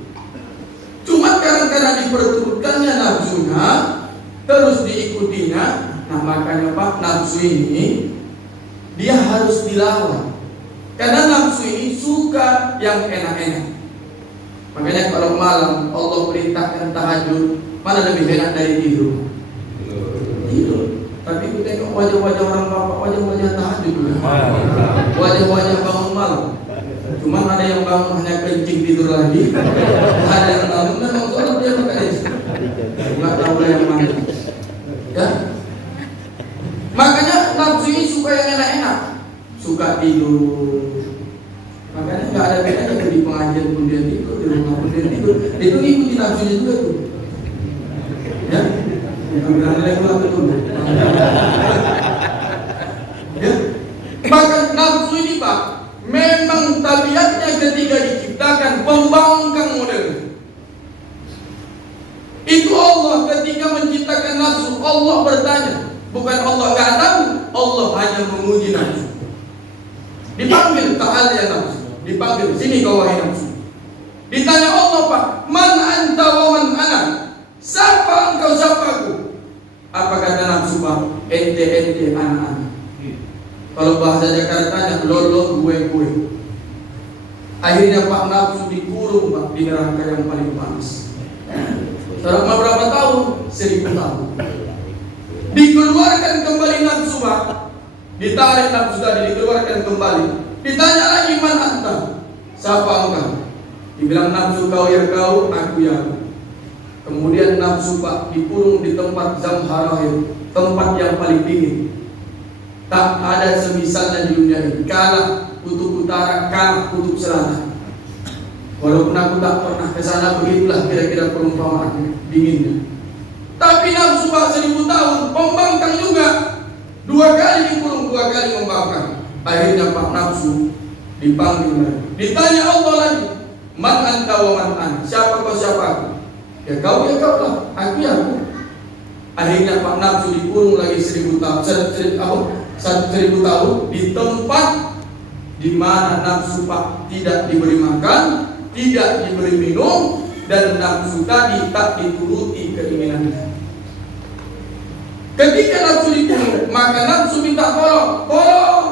Cuma karena diperturutkannya nafsunya, terus diikutinya. Nah makanya Pak, nafsu ini dia harus dilawan. Karena nafsu ini suka yang enak-enak. Makanya kalau malam Allah perintahkan tahajud, mana lebih enak dari tidur? Tidur. Tapi kita tengok wajah-wajah orang bapak, wajah-wajah tahajud, wajah-wajah bangun malam. Cuma ada yang bangun hanya kencing tidur lagi, ada yang bangun memang sholat dia pakai itu. Nggak tahu lah yang mana. Ya. Makanya nafsu ini suka yang enak-enak, suka tidur. Makanya nggak ada bedanya di pengajian pun dia tidur, di rumah pun dia tidur. Itu ngikutin nafsunya juga tuh. Berani keluar betul. Ya. Maka nafsu ini Pak, memang tabiatnya ketika diciptakan pembangkang modelnya. Itu Allah ketika menciptakan nafsu, Allah bertanya, bukan Allah nggak tahu, Allah hanya menguji nafsu. Dipanggil ta'ala ya nafsu, dipanggil sini kau wahai nafsu. Ditanya Allah Pak, man anta wa man ana? Siapa engkau, siapa aku? Apa kata nafsu Pak? Ente anak-anak. Kalau bahasa Jakartanya lolo gue. Akhirnya Pak nafsu dikurung Pak di neraka yang paling panas. Selama berapa tahun? 1000 tahun. Dikeluarkan kembali nafsu Pak. Ditarik nafsu tadi, dikeluarkan kembali. Ditanya lagi man anta? Siapa engkau? Dibilang nafsu kau ya kau, aku ya aku. Kemudian nafsu Pak dikurung di tempat Zamharahir, tempat yang paling dingin. Tak ada semisalnya di dunia ini. Kalah kutub utara, kalah kutub selatan. Walaupun aku tak pernah ke sana, begitulah kira-kira perumpamaan dinginnya. Tapi nafsu Pak 1000 tahun, pembangkang juga. 2 kali dikurung, 2 kali membangkang. Akhirnya Pak nafsu dipanggil lagi. Ditanya Allah lagi, man anta wa man an? Siapa kau, siapa aku? Ya kau lah, aku ya aku. Akhirnya Pak nafsu dikurung lagi 1000 tahun, 1000 tahun di tempat di mana nafsu Pak tidak diberi makan, tidak diberi minum, dan nafsu tadi tak dituruti keinginannya. Ketika nafsu dikurung, maka nafsu minta tolong.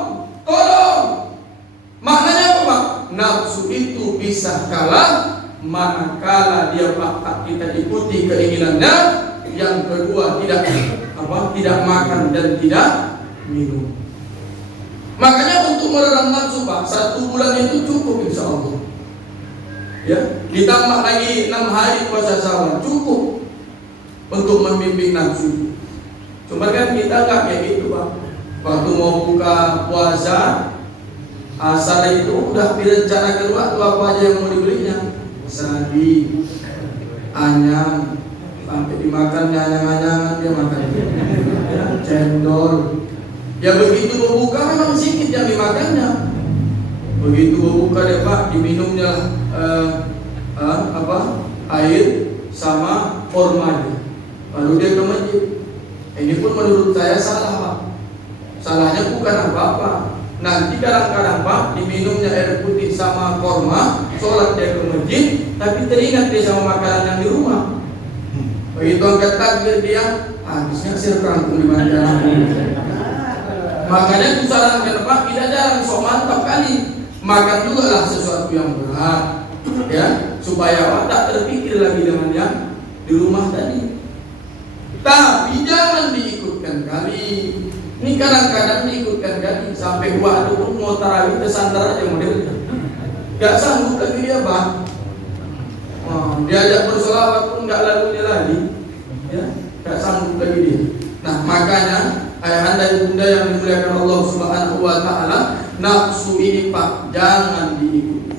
Maknanya apa Pak? Nafsu itu bisa kalah manakala dia Pak tak kita ikuti keinginannya. Yang kedua tidak makan dan tidak minum. Makanya untuk meredam nafsu Pak 1 bulan itu cukup insya Allah. Ya, ditambah lagi 6 hari puasa Syawal cukup untuk membimbing nafsu. Cuma kan kita nggak kayak gitu Pak. Waktu mau buka puasa asar itu udah direncanakan waktu apa aja yang mau dibelinya. Serabi, anyang, sampai dimakan anyang-anyangan dia makan. Ya, cendol. Ya begitu berbuka memang sedikit yang dimakannya. Begitu berbuka deh Pak, diminumnya air sama kormanya. Lalu dia ke masjid. Ini pun menurut saya salah Pak. Salahnya bukan apa-apa. Nanti kadang-kadang Pak diminumnya air putih sama korma, sholat dia ke masjid, tapi teringat dia sama makanan yang di rumah. Begitu angkat takbir dia, habisnya sir kangkung di mana. Makanya itu sarankan Pak, tidak jarang sok mantap kali. Makan juga lah sesuatu yang berat, ya, supaya Pak tak terpikir lagi dengan yang di rumah tadi. Tapi jangan diikutkan kali. Ini kadang-kadang diikutkan kali sampai waktu pun mau tarawih tersandar aja modelnya. Gak sanggup lagi dia Pak. Diajak bersolawat pun gak lalunya lagi, ya, gak sanggup lagi dia. Nah makanya ayahanda ibunda yang dimuliakan Allah Subhanahu wa Ta'ala, nafsu ini Pak jangan diikuti.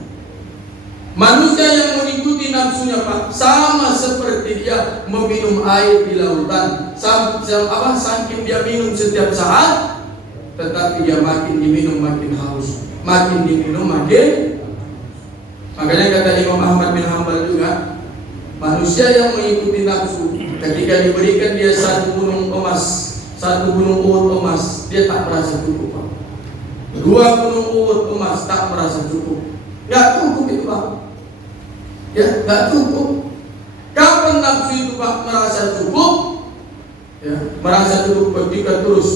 Manusia yang mengikuti nafsunya Pak sama seperti dia meminum air di lautan. Saking dia minum setiap saat, tetapi dia makin diminum makin haus, makin diminum makin. Makanya kata Imam Ahmad bin Hanbal juga, manusia yang mengikuti nafsu ketika diberikan dia 1 gunung emas, 1 gunung Uhud emas, dia tak merasa cukup Pak. 2 gunung Uhud emas tak merasa cukup. Gak cukup itu Pak. Ya, gak cukup. Kapan nafsu itu Pak merasa cukup? Ya, merasa cukup ketika terus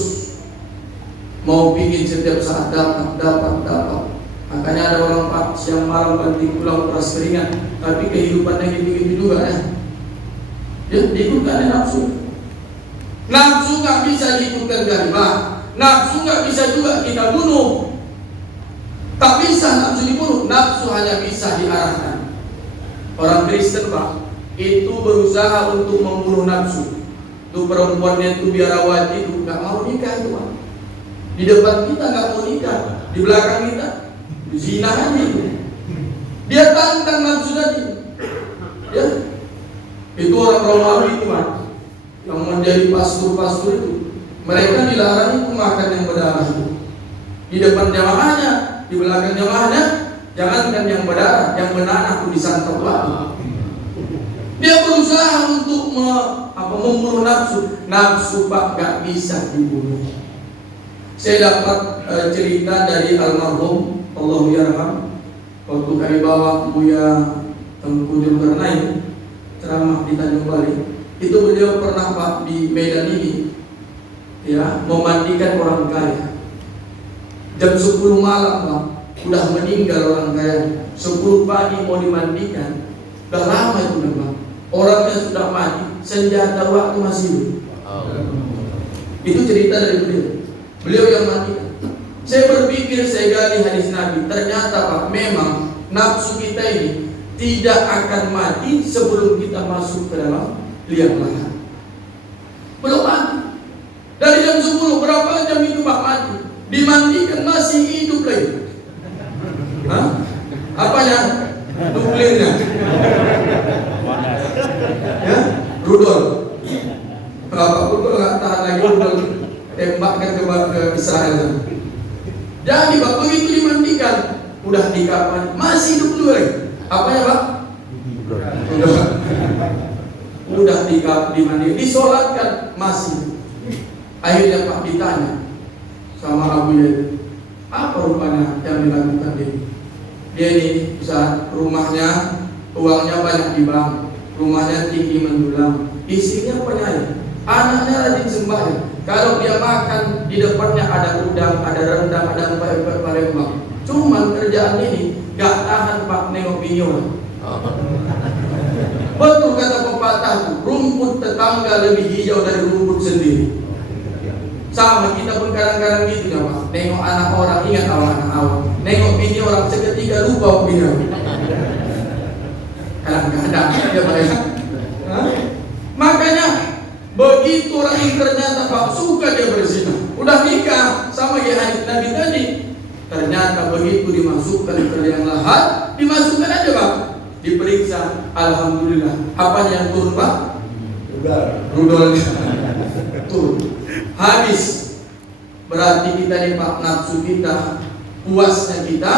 mau bikin setiap saat dapat. Makanya ada orang Pak siang malam banting pulang peras keringat, tapi kehidupannya gitu-gitu juga ya. Ya, diikutkan nafsu. Nafsu nggak bisa diikutkan gariban. Nafsu nggak bisa juga kita bunuh. Tak bisa nafsu dibunuh. Nafsu hanya bisa diarahkan. Orang Kristen Pak itu berusaha untuk membunuh nafsu. Itu perempuannya itu biarawati itu nggak mau nikah itu Pak. Di depan kita nggak mau nikah, di belakang kita zina aja itu. Dia tantang nafsu tadi. Ya, itu orang Romawi itu Pak, yang menjadi pastor-pastor itu, mereka dilarang itu makan yang berdarah itu. Di depan jamaahnya, di belakang jamaahnya, jangankan yang berdarah, yang bernanah itu disantap lagi. Dia berusaha untuk membunuh nafsu. Nafsu Pak gak bisa dibunuh. Saya dapat cerita dari almarhum Allahu yarham, waktu kami bawa Buya Tengku Zulkarnain ceramah di Tanjung Bali. Itu beliau pernah Pak di Medan ini, ya, memandikan orang kaya. Jam 10 malam Pak, udah meninggal orang kaya. 10 pagi mau dimandikan, udah lama itu Pak. Orangnya sudah mati, senjata waktu masih hidup. Itu cerita dari beliau. Beliau yang mandikan. Saya berpikir, saya gali hadis Nabi. Ternyata Pak, memang nafsu kita ini tidak akan mati sebelum kita masuk ke dalam liang lahat. Belum mati. Dari jam 10 berapa jam itu Pak mati? Dimandikan masih hidup lagi. Hah? Apanya? Nuklirnya. Ya, rudol. Berapa pun kalau nggak tahan lagi rudol tembakkan ke Israel. Jadi Pak begitu dimandikan, udah di kapan masih hidup dulu lagi. Apanya Pak? Udah dimandikan, disolatkan masih. Akhirnya Pak ditanya sama Abu Yaid, apa rupanya yang dilakukan dia? Dia ini bisa rumahnya, uangnya banyak di bank, rumahnya tinggi mendulang, isinya penyayang, anaknya rajin sembahyang. Kalau dia makan di depannya ada udang, ada rendang, ada empek-empek Palembang. Cuman kerjaan ini gak tahan Pak nengok bini orang. Betul kata pepatah itu, rumput tetangga lebih hijau dari rumput sendiri. Sama kita pun kadang-kadang gitu ya Pak. Nengok anak orang, ingat anak awal. Nengok bini orang seketika lupa bini orang. Kadang-kadang ya Pak ya. Makanya begitu orang ini ternyata Pak suka dia berzina, udah nikah sama ya hadis Nabi tadi. Ternyata begitu dimasukkan ke liang lahat, dimasukkan aja Pak, diperiksa, alhamdulillah. Apa yang turun Pak? Rudolnya turun. Habis. Berarti kita nih Pak, nafsu kita, puasnya kita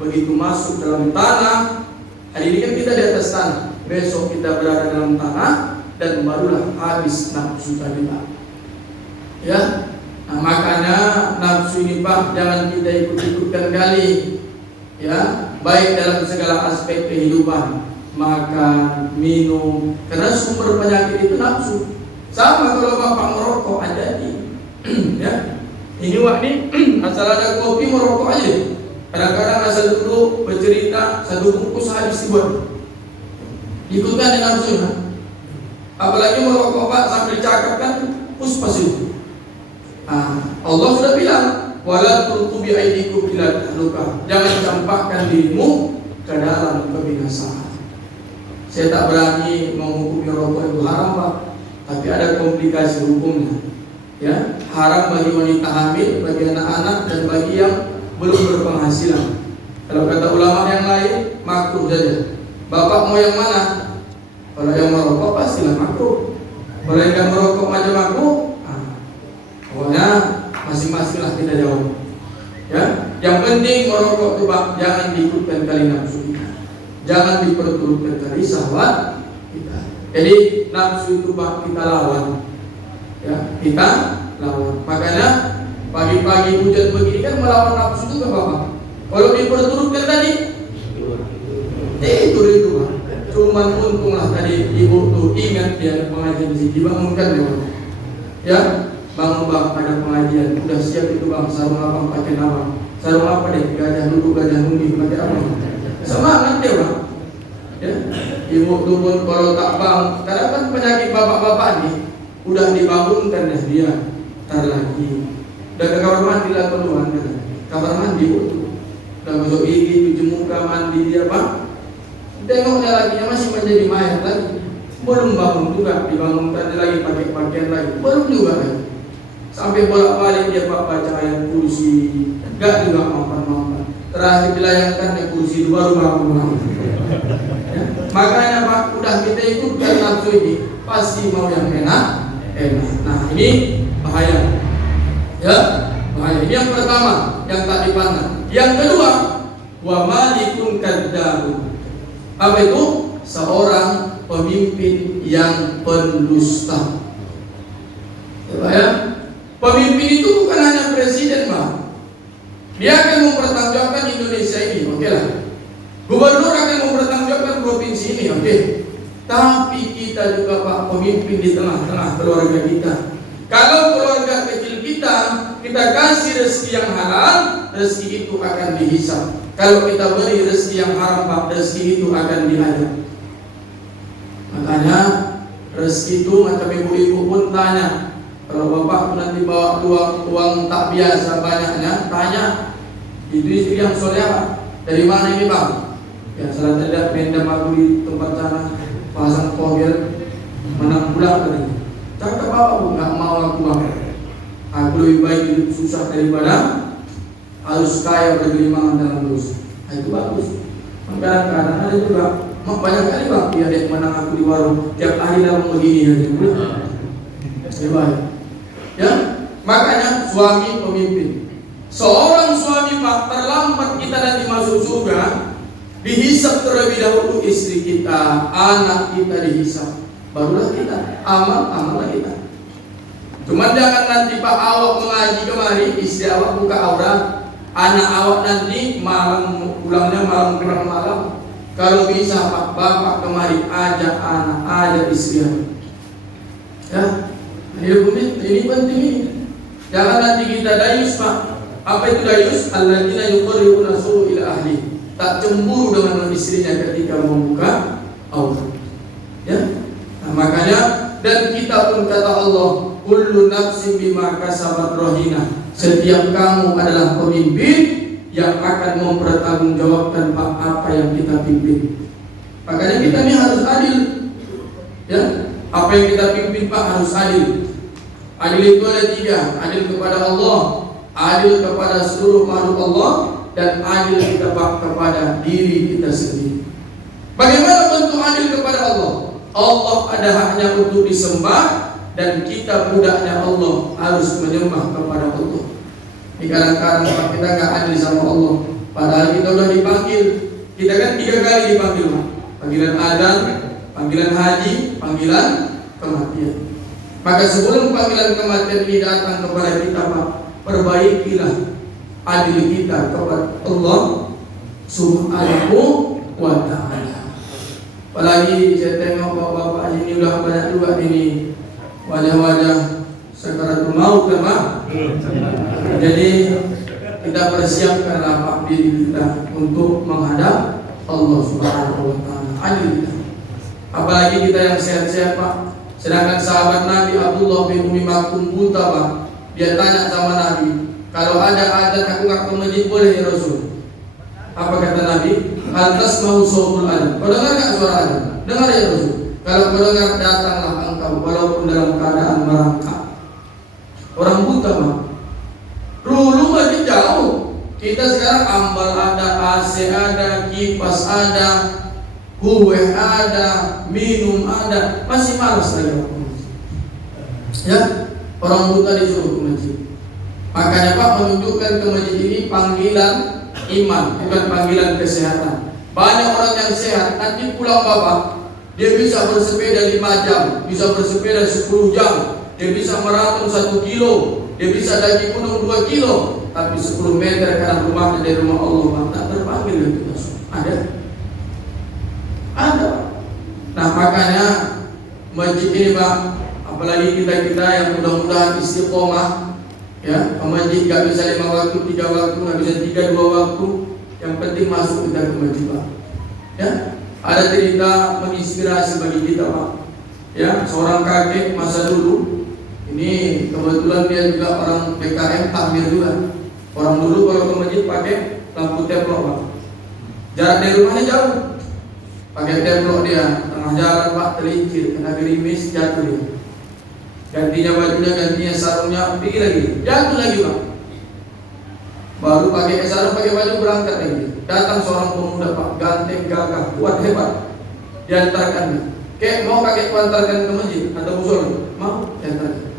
begitu masuk dalam tanah. Hari ini kan kita di atas tanah, besok kita berada dalam tanah, dan barulah habis nafsu tadi Pak. Ya, nah makanya nafsu ini Pak jangan kita ikut-ikutkan kali. Ya, baik dalam segala aspek kehidupan, makan, minum, karena sumber penyakit itu nafsu. Sama kalau Bapak merokok aja nih. Ya, ini Wak nih asal ada kopi merokok aja. Kadang-kadang asal duduk bercerita satu bungkus habis dibuat. Ikutkan dengan nafsu. Apalagi merokok Pak sambil cakap kan puspas itu. Allah sudah bilang, wala tulqu bi aydikum ila tahluka. Jangan campakkan dirimu ke dalam kebinasaan. Saya tak berani menghukumi rokok itu haram Pak, tapi ada komplikasi hukumnya. Ya, haram bagi wanita hamil, bagi anak-anak, dan bagi yang belum berpenghasilan. Kalau kata ulama yang lain, makruh saja. Bapak mau yang mana? Kalau yang merokok pastilah makruh. Kalau yang merokok macam makruh, pokoknya masing-masing lah kita jawab. Ya, yang penting merokok itu Pak jangan diikutkan kali nafsu kita, jangan diperturutkan kali syahwat kita. Jadi nafsu itu Pak kita lawan. Ya, kita lawan. Makanya pagi-pagi hujan begini kan melawan nafsu itu Bapak. Kalau diperturutkan tadi, tidur itu Pak. Cuman untunglah tadi ibu tuh ingat dia pengajian di sini, dibangunkan ya Pak. Ya, bangun Bang ada pengajian, udah siap itu Bang, sarung abang pakai apa? Sarung apa deh? Gajah duduk, gajah nungging pakai apa? Semangat dia Bang. Ya, ibu tuh pun kalau tak bang, karena kan penyakit bapak-bapak nih, udah dibangunkan ya dia, tar lagi. Udah ke kamar mandi lah keluar, kamar mandi tuh, udah gosok gigi, cuci muka, mandi dia Pak. Tengoknya laginya masih menjadi mayat lagi, belum bangun juga, dibangunkan lagi pakai pakaian lagi, belum juga lagi. Sampai bolak-balik dia Pak baca ayat kursi, gak juga mampan. Terakhir dilayangkan ya kursi itu baru bangun. Ya. Makanya Pak udah kita ikutkan nafsu ini, pasti mau yang enak, enak. Nah ini bahaya, ya bahaya. Ini yang pertama yang tak dipandang. Yang kedua, wa malikun kadzdzabun. Apa itu? Seorang pemimpin yang pendusta. Ya, pemimpin itu bukan hanya presiden, Pak. Dia akan mempertanggungjawabkan Indonesia ini, oke lah. Gubernur akan mempertanggungjawabkan provinsi ini, oke. Tapi kita juga Pak pemimpin di tengah-tengah keluarga kita. Kalau keluarga kecil kita kasih rezeki yang halal, rezeki itu akan dihisap. Kalau kita beri rezeki yang haram, Pak, rezeki itu akan diadab. Makanya rezeki itu macam ibu-ibu pun tanya, kalau bapak nanti bawa uang tak biasa banyaknya, tanya itu istri yang soleha, dari mana ini Bang? Ya salah tidak pendam aku di tempat sana, pasang kohir, menang pulang tadi. Cakap bapak nggak mau aku Bang. Aku lebih baik hidup susah daripada harus kaya bergelimangan dalam dosa. Itu bagus. Kadang-kadang ada juga banyak kali Bang, dia dek menang aku di warung tiap hari dalam begini aja. Baik. Ya, makanya suami pemimpin. Seorang suami Pak terlambat kita nanti masuk surga, dihisap terlebih dahulu istri kita, anak kita dihisap, barulah kita amal kita. Cuman jangan nanti Pak awak mengaji kemari, istri awak buka aurat, anak awak nanti malam pulangnya malam. Kalau bisa Pak bapak kemari ajak anak, ajak istri awak. Ya. Ini penting ini. Jangan nanti kita dayus Pak. Apa itu dayus? Alladzina yuqarribuna su'u ila ahli. Tak cemburu dengan istrinya ketika membuka aurat. Ya. Nah, makanya dan kita pun kata Allah, kullu nafsin bima kasabat rahina. Setiap kamu adalah pemimpin yang akan mempertanggungjawabkan Pak apa yang kita pimpin. Makanya kita ini harus adil. Ya. Apa yang kita pimpin Pak harus adil. Adil itu ada 3, adil kepada Allah, adil kepada seluruh makhluk Allah, dan adil kita Pak kepada diri kita sendiri. Bagaimana bentuk adil kepada Allah? Allah ada haknya untuk disembah, dan kita budaknya Allah harus menyembah kepada Allah. Ini kadang-kadang Pak kita nggak adil sama Allah. Padahal kita sudah dipanggil. Kita kan 3 kali dipanggil Pak. Panggilan adzan, panggilan haji, panggilan kematian. Maka sebelum panggilan kematian ini datang kepada kita Pak, perbaikilah adil kita kepada Allah Subhanahu wa ta'ala. Apalagi saya tengok bapak-bapak ini udah banyak juga ini wajah-wajah sakaratul maut kan Pak. Jadi kita persiapkanlah Pak diri kita untuk menghadap Allah Subhanahu wa ta'ala. Adil kita. Apalagi kita yang sehat-sehat Pak. Sedangkan sahabat Nabi Abdullah bin Umi Maktum buta Pak, dia tanya sama Nabi, kalau ada adzan aku nggak ke masjid boleh ya Rasul? Apa kata Nabi? Antas mau sopul adzan. Kau dengar nggak suara adzan? Dengar ya Rasul. Kalau kau dengar datanglah engkau walaupun dalam keadaan merangkak. Orang buta Pak. Dulu masih jauh. Kita sekarang ambal ada, AC ada, kipas ada, kue ada, minum ada, masih malas lagi aku. Ya, orang buta disuruh ke masjid. Makanya Pak menunjukkan ke masjid ini panggilan iman, bukan panggilan kesehatan. Banyak orang yang sehat, nanti pulang Bapak, dia bisa bersepeda 5 jam, bisa bersepeda 10 jam, dia bisa maraton 1 kilo, dia bisa daki gunung 2 kilo, tapi 10 meter karena rumahnya dari rumah Allah Pak, tak terpanggil itu. Ada. Nah makanya masjid ini Pak, apalagi kita yang mudah-mudahan istiqomah, ya ke masjid gak bisa 5 waktu, 3 waktu, gak bisa 3, 2 waktu, yang penting masuk kita ke masjid Pak. Ya, ada cerita menginspirasi bagi kita Pak. Ya, seorang kakek masa dulu, ini kebetulan dia juga orang PKM takmir juga. Orang dulu kalau ke masjid pakai lampu teplok Pak. Jarak dari rumahnya jauh. Pakai teplok dia, tengah jalan Pak terlincir, kena gerimis, jatuh dia. Gantinya bajunya, gantinya sarungnya, pergi lagi, jatuh lagi Pak. Baru pakai sarung, pakai baju berangkat lagi. Datang seorang pemuda Pak, ganteng, gagah, kuat, hebat. Diantarkan dia. Kek mau kakek antarkan ke masjid atau musola? Mau? diantarkan.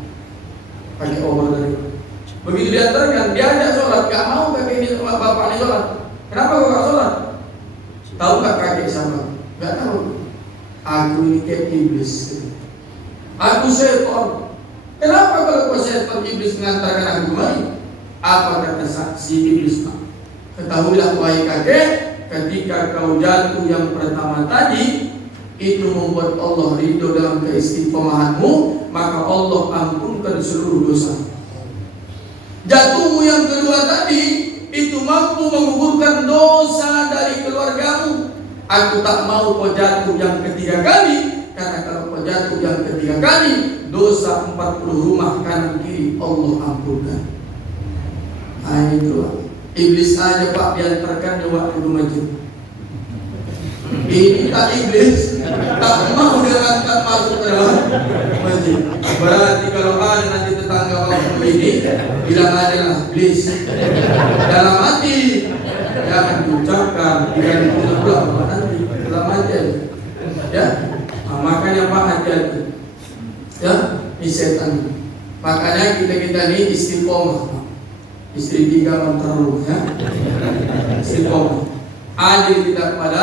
Pakai over dari. Begitu diantarkan, diajak sholat, gak mau kakek ini sama bapak ini sholat. Kenapa kau gak sholat? Tahu gak kakek sama? Gak tahu. Aku ini kayak iblis. Aku setan. Kenapa kalau kau setan iblis mengantarkan aku kemari? Apa kata saksi iblis? Ketahuilah wahai kakek, ketika kau jatuh yang pertama tadi, itu membuat Allah ridho dalam keistiqomahanmu, maka Allah ampunkan seluruh dosa. Jatuhmu yang kedua tadi, itu mampu menggugurkan dosa dari keluargamu. Aku tak mau kau jatuh yang ketiga kali, karena kalau kau jatuh yang ketiga kali, dosa 40 rumah kanan kiri Allah ampunkan. Nah itu iblis aja Pak diantarkan di waktu ke masjid. Ini tak iblis, tak mau diangkat masuk ke dalam masjid. Berarti kalau ada nanti tetangga waktu ini, bilang aja lah iblis. Dalam hati, jangan diucapkan, jangan diulang nanti dalam hati. Ya, nah, makanya Pak hati-hati. Ya, ini setan. Makanya kita ini istiqomah. Istri 3 menterus ya. Istiqomah. Adil kita kepada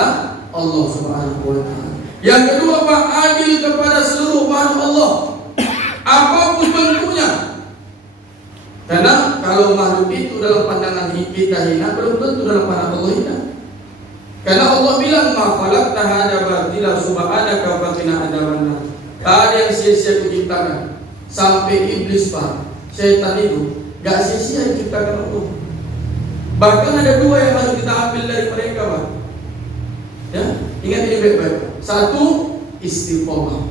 Allah Subhanahu wa taala. Yang kedua Pak, adil kepada seluruh makhluk Allah. Apapun bentuknya. Karena kalau makhluk itu dalam pandangan kita hina, belum tentu dalam pandangan Allah hina. Karena Allah bilang ma khalaqta hadza batila subhanaka wa qina adzabannar. Tak ada yang sia-sia kuciptakan. Sampai iblis Pak, setan itu gak sia-sia diciptakan Allah. Bahkan ada 2 yang harus kita ambil dari mereka Pak. Ya, ingat ini baik-baik. 1, istiqomah.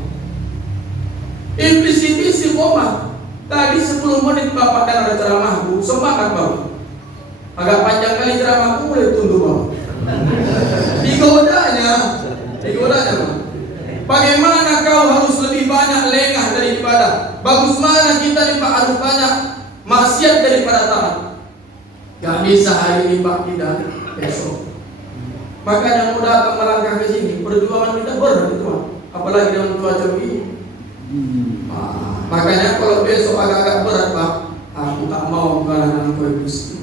Iblis itu istiqomah. Tadi 10 menit Bapak dan ada ceramahku, semangat Bapak. Agak panjang kali ceramahku, boleh tunduk Bapak. Digodanya Bapak. Bagaimana kau harus lebih banyak lengah dari ibadah? Bagus mana kita nih Pak harus banyak maksiat daripada taat. Gak bisa hari ini Pak, tidak besok. Makanya mau datang melangkah ke sini, perjuangan kita berat itu Pak. Apalagi dalam cuaca begini. Makanya kalau besok agak-agak berat Pak, aku tak mau kalah dengan iblis.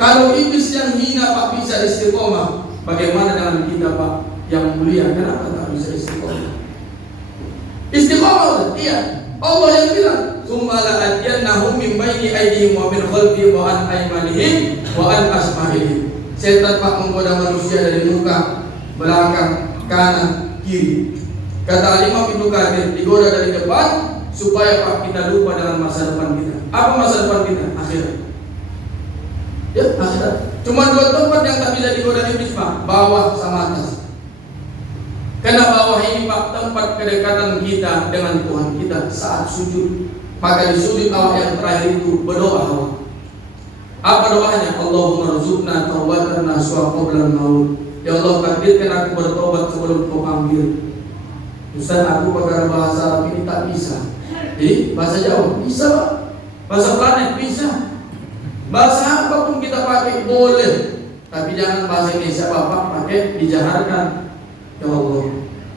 Kalau iblis yang hina Pak bisa istiqomah, bagaimana dengan kita Pak yang mulia? Kenapa tak bisa istiqomah? Istiqomah, iya. Allah yang bilang, "Tsumma la'atiyannahum min baini aydihim wa min khalfihim wa an aymanihim wa an asma'ihim." Setan Pak menggoda manusia dari muka, belakang, kanan, kiri. Kata Imam Ibnu Katsir, digoda dari depan supaya Pak kita lupa dengan masa depan kita. Apa masa depan kita? Akhirat. Ya, akhirat. Cuma 2 tempat yang tak bisa digoda iblis Pak, bawah sama atas. Karena bawah ini Pak tempat kedekatan kita dengan Tuhan kita saat sujud. Maka di sujud awal yang terakhir itu berdoa. Apa doanya? Allahumma rzuqna taubatan nasuha qabla al-maut. Ya Allah, takdirkan aku bertobat sebelum kau panggil. Ustaz, aku pakai bahasa Arab ini tak bisa. Jadi bahasa Jawa bisa Pak. Bahasa planet bisa. Bahasa apapun kita pakai boleh. Tapi jangan bahasa Indonesia Bapak pakai dijaharkan. Ya Allah,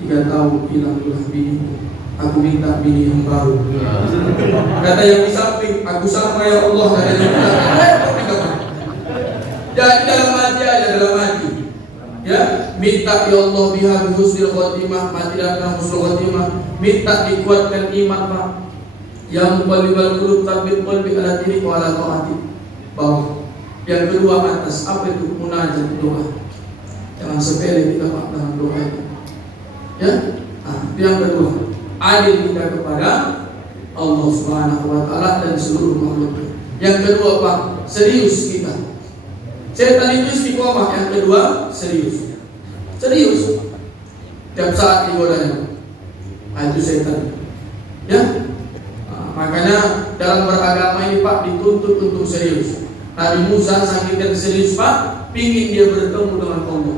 3 tahun hilanglah bini. Aku minta bini yang baru. Kata yang di samping, aku sama ya Allah. Jadi dalam hati aja, dalam hati. Ya, minta ya Allah biha bihusnil khotimah, mati dalam husnul khotimah. Minta dikuatkan iman Pak. Yang muqallibal qulub tsabbit qalbi ala dinik wa ala taati. Bawah. Yang kedua atas, apa itu? Munajat, doa. Jangan sepele kita Pak dalam doa itu. Ya, nah, itu yang kedua. Adil kita kepada Allah Subhanahu wa taala dan seluruh makhluk. Yang kedua Pak, serius kita. Setan itu istiqomah. Yang kedua, serius. Serius. Tiap saat digodanya. Nah, itu setan. Ya. Nah, makanya dalam beragama ini Pak dituntut untuk serius. Nabi Musa saking serius Pak, pingin dia bertemu dengan Allah.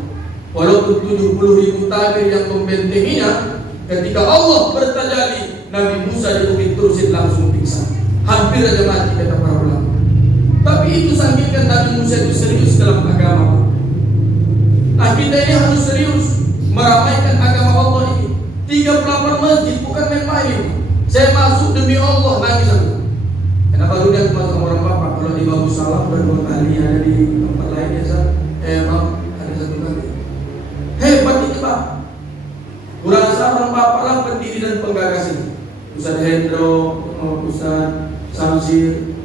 Walaupun 70.000 tabir yang membentenginya, ketika Allah bertajalli, Nabi Musa di bukit Tursin langsung pingsan. Hampir aja mati kata para ulama. Tapi itu saking Nabi Musa itu serius dalam agama. Nah kita ini harus serius meramaikan agama Allah ini. 38 masjid bukan main-main. Saya masuk demi Allah, nangis aku. Kenapa lu dia masuk sama orang bapak? Kalau di bawah salah udah 2 kali, ada di tempat lain ya Bang, ada 1 kali. Hebat itu Pak. Kurang rasa orang bapak lah pendiri dan penggagas ini. Ustaz Hendro, Ustaz Samsir,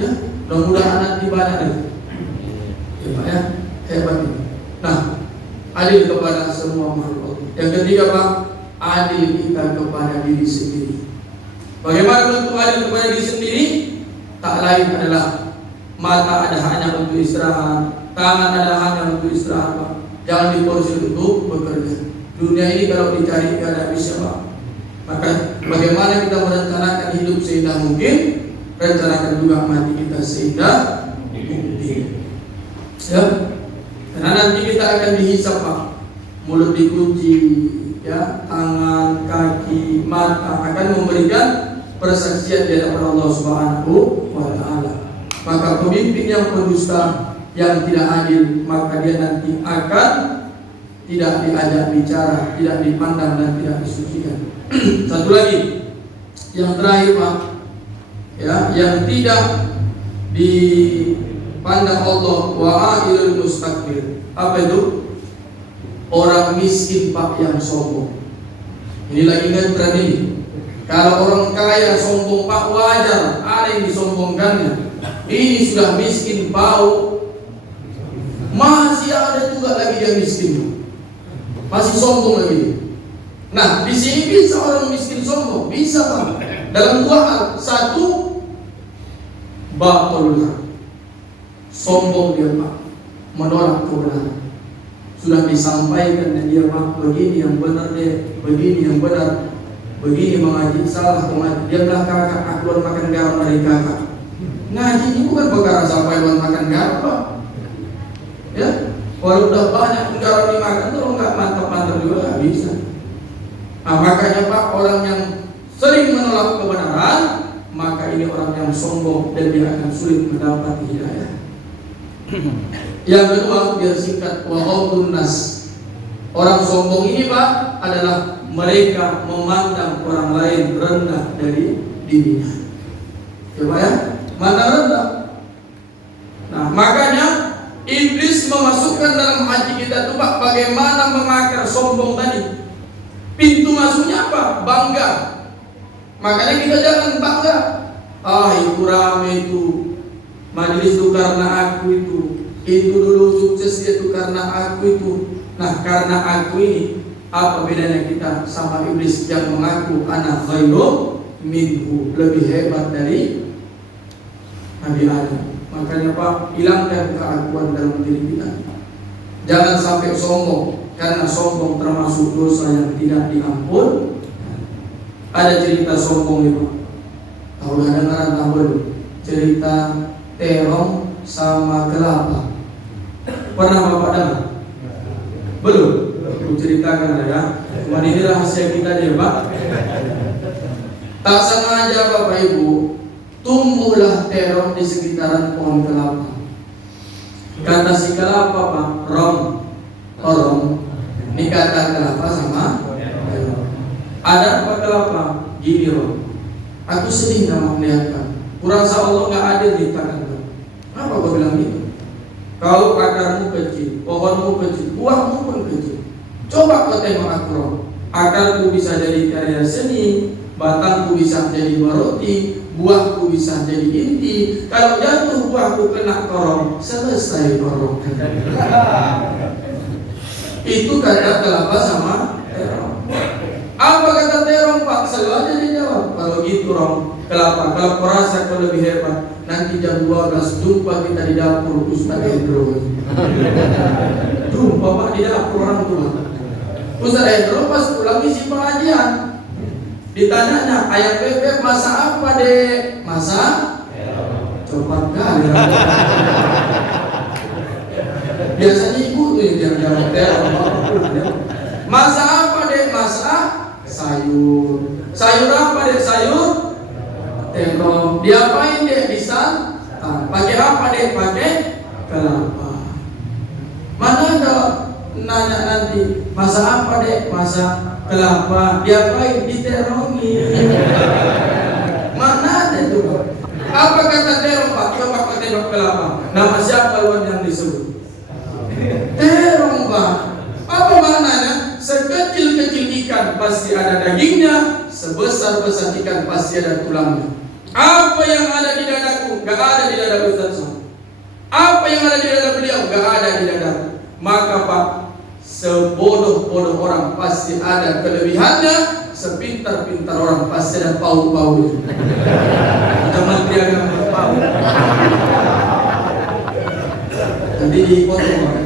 ya, mudah-mudahan nanti banyak lagi. Ya Pak ya, hebat itu. Nah, adil kepada semua makhluk Allah. Yang ketiga Pak, adil kita kepada diri sendiri. Bagaimana bentuk adil kepada diri sendiri? Tak lain adalah mata ada haknya untuk istirahat, tangan ada haknya untuk istirahat Pak. Jangan diporsi untuk bekerja. Dunia ini kalau dicari tidak ada habisnya Pak. Maka bagaimana kita merencanakan hidup seindah mungkin, rencanakan juga mati kita seindah mungkin. Ya, karena nanti kita akan dihisap Pak. Mulut dikunci, ya, tangan, kaki, mata akan memberikan persaksian di hadapan Allah Subhanahu wa taala. Maka pemimpin yang pendusta, yang tidak adil, maka dia nanti akan tidak diajak bicara, tidak dipandang dan tidak disucikan. Satu lagi, yang terakhir Pak, ya, yang tidak dipandang Allah, wa'ilul mustakbir. Apa itu? Orang miskin Pak yang sombong. Ini lagi ingat tren ini. Kalau orang kaya sombong Pak wajar, ada yang disombongkannya. Ini sudah miskin bau, masih ada juga lagi yang miskin, masih sombong lagi. Nah, di sini bisa orang miskin sombong, bisa Pak. Dalam 2 hal. 1, batullah, sombong dia Pak, menolak kebenaran. Sudah disampaikan dan dia Pak, begini yang benar deh, begini yang benar, begini mengaji salah mengaji. Dia bilang kakak, aku makan garam dari kakak. Ngaji ini bukan perkara sampai makan garam Pak. Ya, kalau udah banyak garam dimakan tuh nggak mantap-mantap juga nggak bisa. Nah, makanya Pak, orang yang sering menolak kebenaran, maka ini orang yang sombong dan dia akan sulit mendapat hidayah. Yang kedua, biar singkat, wa ghamdun nas. Orang sombong ini Pak adalah mereka memandang orang lain rendah dari dirinya. Coba ya, mandang rendah. Nah, makanya iblis memasukkan dalam hati kita tuh Pak, bagaimana mengakar sombong tadi. Pintu masuknya apa? Bangga. Makanya kita jangan bangga. Ah, itu rame itu, majelis itu karena aku itu dulu sukses itu karena aku itu. Nah, karena aku ini, apa bedanya kita sama iblis yang mengaku anak khairum minhu, lebih hebat dari Nabi Adam. Makanya Pak, hilangkan keakuan dalam diri kita. Jangan sampai sombong, karena sombong termasuk dosa yang tidak diampun. Ada cerita sombong itu, tahu nggak dengaran tahu? Cerita terong sama kelapa. Pernah Bapak dengar? Belum? Aku ceritakan ya. Cuma ini rahasia kita aja Pak. Tak sengaja Bapak Ibu, tumbuhlah terong di sekitaran pohon kelapa. Kata si kelapa Pak, orang. Ini kata kelapa sama terong. Ada apa kelapa? Gini Rom, aku sedih nama melihatkan. Kurasa Allah nggak adil di tanganmu. Apa kau bilang gitu? Kau akarmu kecil, pohonmu kecil, buahmu pun kecil. Coba kau tengok aku Rom. Akarku bisa jadi karya seni, batangku bisa jadi roti, buahku bisa jadi inti. Kalau jatuh buahku kena korong, selesai korong. Itu kata kelapa sama terong. Apa kata terong Pak? Selalu aja dijawab. Kalau gitu Rom, kelapa, kalau kau rasa kau lebih hebat, nanti jam 12 jumpa kita di dapur Ustaz Hendro. Jumpa Pak di dapur orang tua. Ustaz Hendro pas pulang isi pengajian, ditanyanya, ayam bebek masak apa dek? Masak? Cepat kali. Biasanya ibu tuh yang jawab terong. Masak apa dek? Masak sayur. Sayur apa dek? Sayur terong. Diapain dek? Bisa? Pakai apa dek? Pakai kelapa. Mana ada nanya nanti, masak apa dek? Masak kelapa. Diapain? Diterongi. Mana ada itu Pak? Apa kata terong Pak? Coba Pak tengok kelapa. Nama siapa luan yang disebut? Terong Pak. Apa maknanya? Sekecil-kecil ikan pasti ada dagingnya, sebesar-besar ikan pasti ada tulangnya. Apa yang ada di dadaku? Gak ada di dada Ustaz. Apa yang ada di dada beliau? Gak ada di dadaku. Maka Pak, sebodoh-bodoh orang pasti ada kelebihannya, sepintar-pintar orang pasti ada paul-paul. Kita menteri agama paul. Nanti dipotong Pak.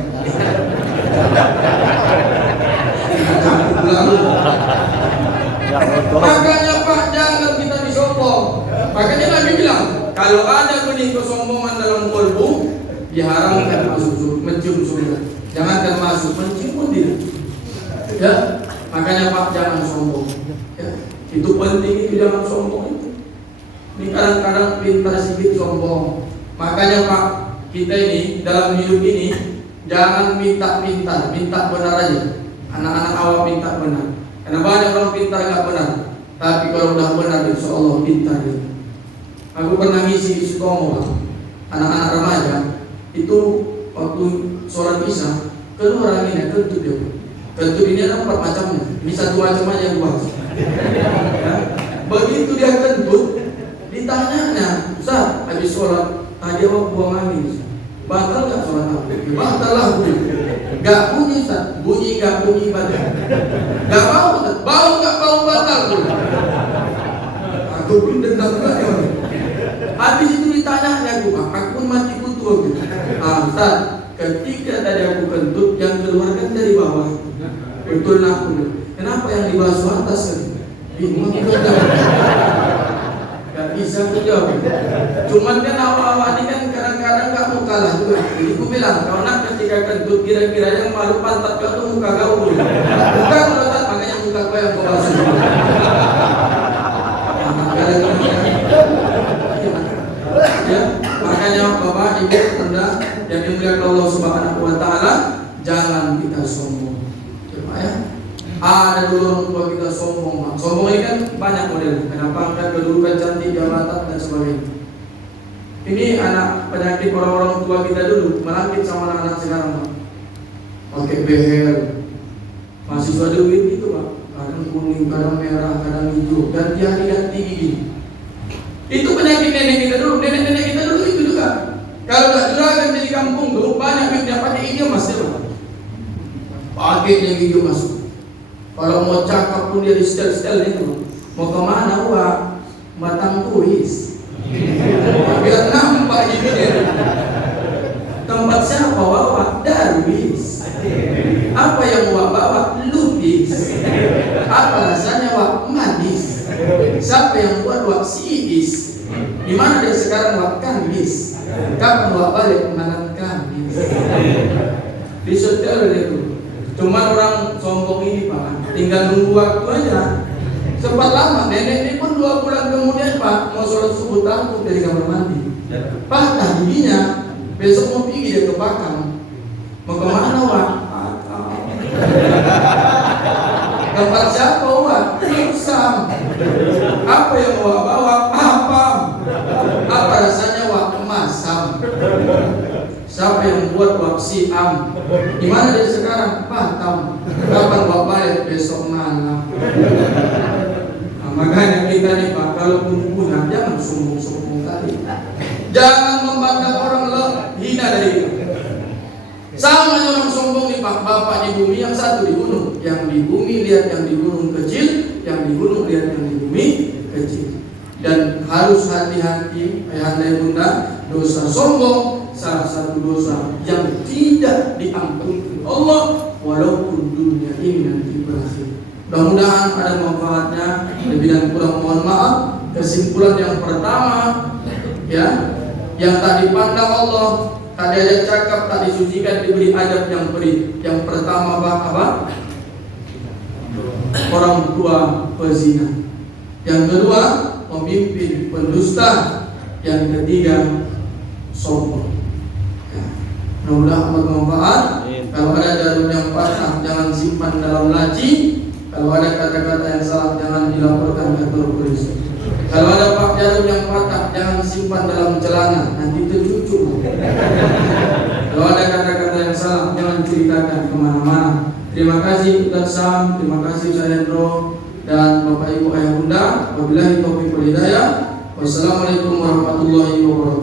Makanya Pak, jangan kita disombong. Makanya Nabi bilang, kalau ada benih kesombongan dalam kolbu, diharamkan masuk mencium surga. Jangankan masuk, mencium pun tidak. Ya, makanya Pak jangan sombong. Ya, itu penting, itu jangan sombong itu. Ini kadang-kadang pintar sedikit sombong. Makanya Pak, kita ini dalam hidup ini jangan minta pintar, minta benar aja. Anak-anak awam minta benar. Karena banyak orang pintar gak benar. Tapi kalau udah benar, insya Allah pintar dia. Aku pernah ngisi di Sutomo, Pak. Anak-anak remaja itu waktu sholat isya keluar anginnya kentut dia. Kentut ini ada 4 macamnya. Ini satu macam aja yang luas. Ya. Begitu dia kentut, ditanyanya, Ustaz, habis sholat tadi awak buang angin, batal gak sholat aku? Batal lah bunyi. Gak bunyi Ustaz, bunyi gak bunyi batal. Gak bau Ustaz, bau gak bau batal. Aku pun dendam juga. Habis itu ditanya aku pun mati kutu. Ustaz, ketika tadi aku kentut, yang keluarkan dari bawah. Betul nak aku. Kenapa yang dibasuh atas kan? Bingung aku jawab. Gak bisa aku jawab. Cuman kan awal-awal ini kan kadang-kadang gak mau kalah juga. Jadi aku bilang, kau nak ketika kentut kira-kira yang malu pantat kau tuh muka kau dulu. Bukan Ustaz, makanya muka kau yang kau basuh. Ya, makanya Bapak Ibu Anda yang dimuliakan Allah Subhanahu wa taala, jangan kita sombong. Ya. Ada dulu orang tua kita sombong, Pak. Sombong ini kan banyak model. Kenapa angkat kedudukan, cantik, jabatan dan sebagainya. Ini anak penyakit orang-orang tua kita dulu, melangkit sama anak-anak sekarang, Pak. Pakai behel. Mahasiswa duit itu, Pak. Kadang kuning, kadang merah, kadang hijau, ganti gigi. Itu penyakit nenek kita dulu, nenek-nenek kita dulu itu juga. Kalau tak juragan di kampung dulu banyak yang pakai hijau masih lah. Pakai yang hijau masuk. Kalau mau cakap pun dia di setel-setel itu. Mau kemana Wak? Batang kuis. Biar nampak hidupnya. Tempat siapa Wak? Darwis. Apa yang Wak bawa? Lupis. Apa rasanya Wak? Manis. Siapa yang buat Wak? Siis. Di mana dia sekarang Wak? Kambis. Kapan Wak balik menanam kambis? Di setel itu. Cuma orang sombong ini Pak, tinggal nunggu waktu aja. Sempat lama, nenek ini pun 2 bulan kemudian Pak, mau sholat subuh takut dari kamar mandi. Patah giginya, besok mau pergi dia ke Pakam. Mau kemana Wak? Tempat siapa Wak? Sam. Apa yang Wak bawa? Apam. Apa rasanya Wak? Masam. Siapa yang buat Wak? Siam. Di mana dia sekarang? Batam. Kapan Wak balik? Besok malam. Nah, makanya kita nih Pak, kalau punya jangan sombong-sombong kali. Jangan memandang orang hina dari itu. Sama orang sombong nih Pak, bapak di bumi, yang satu di gunung. Yang di bumi lihat yang di gunung kecil, yang di gunung lihat yang di bumi kecil. Dan harus hati-hati, ayahanda bunda, dosa sombong salah satu dosa yang tidak diampuni Allah walaupun dunia ini nanti berakhir. Mudah-mudahan ada manfaatnya. Lebih dan kurang mohon maaf. Kesimpulan yang pertama, ya, yang tak dipandang Allah, tadi ada cakap tak disucikan, diberi adab yang beri. Yang pertama apa? Orang tua pezina. Yang kedua, pemimpin pendusta. Yang ketiga, sombong. Ya. Mudah-mudahan amat bermanfaat. Kalau ada jarum yang patah jangan simpan dalam laci. Kalau ada kata-kata yang salah jangan dilaporkan ke kantor polisi. Kalau ada pak jarum yang patah jangan simpan dalam celana, nanti tercucuk. Kalau ada kata-kata yang salah jangan ceritakan kemana-mana. Terima kasih Ustaz Sam, terima kasih Ustaz Hendro dan Bapak Ibu Ayah Bunda. Wabillahi taufiq wal hidayah. Wassalamualaikum warahmatullahi wabarakatuh.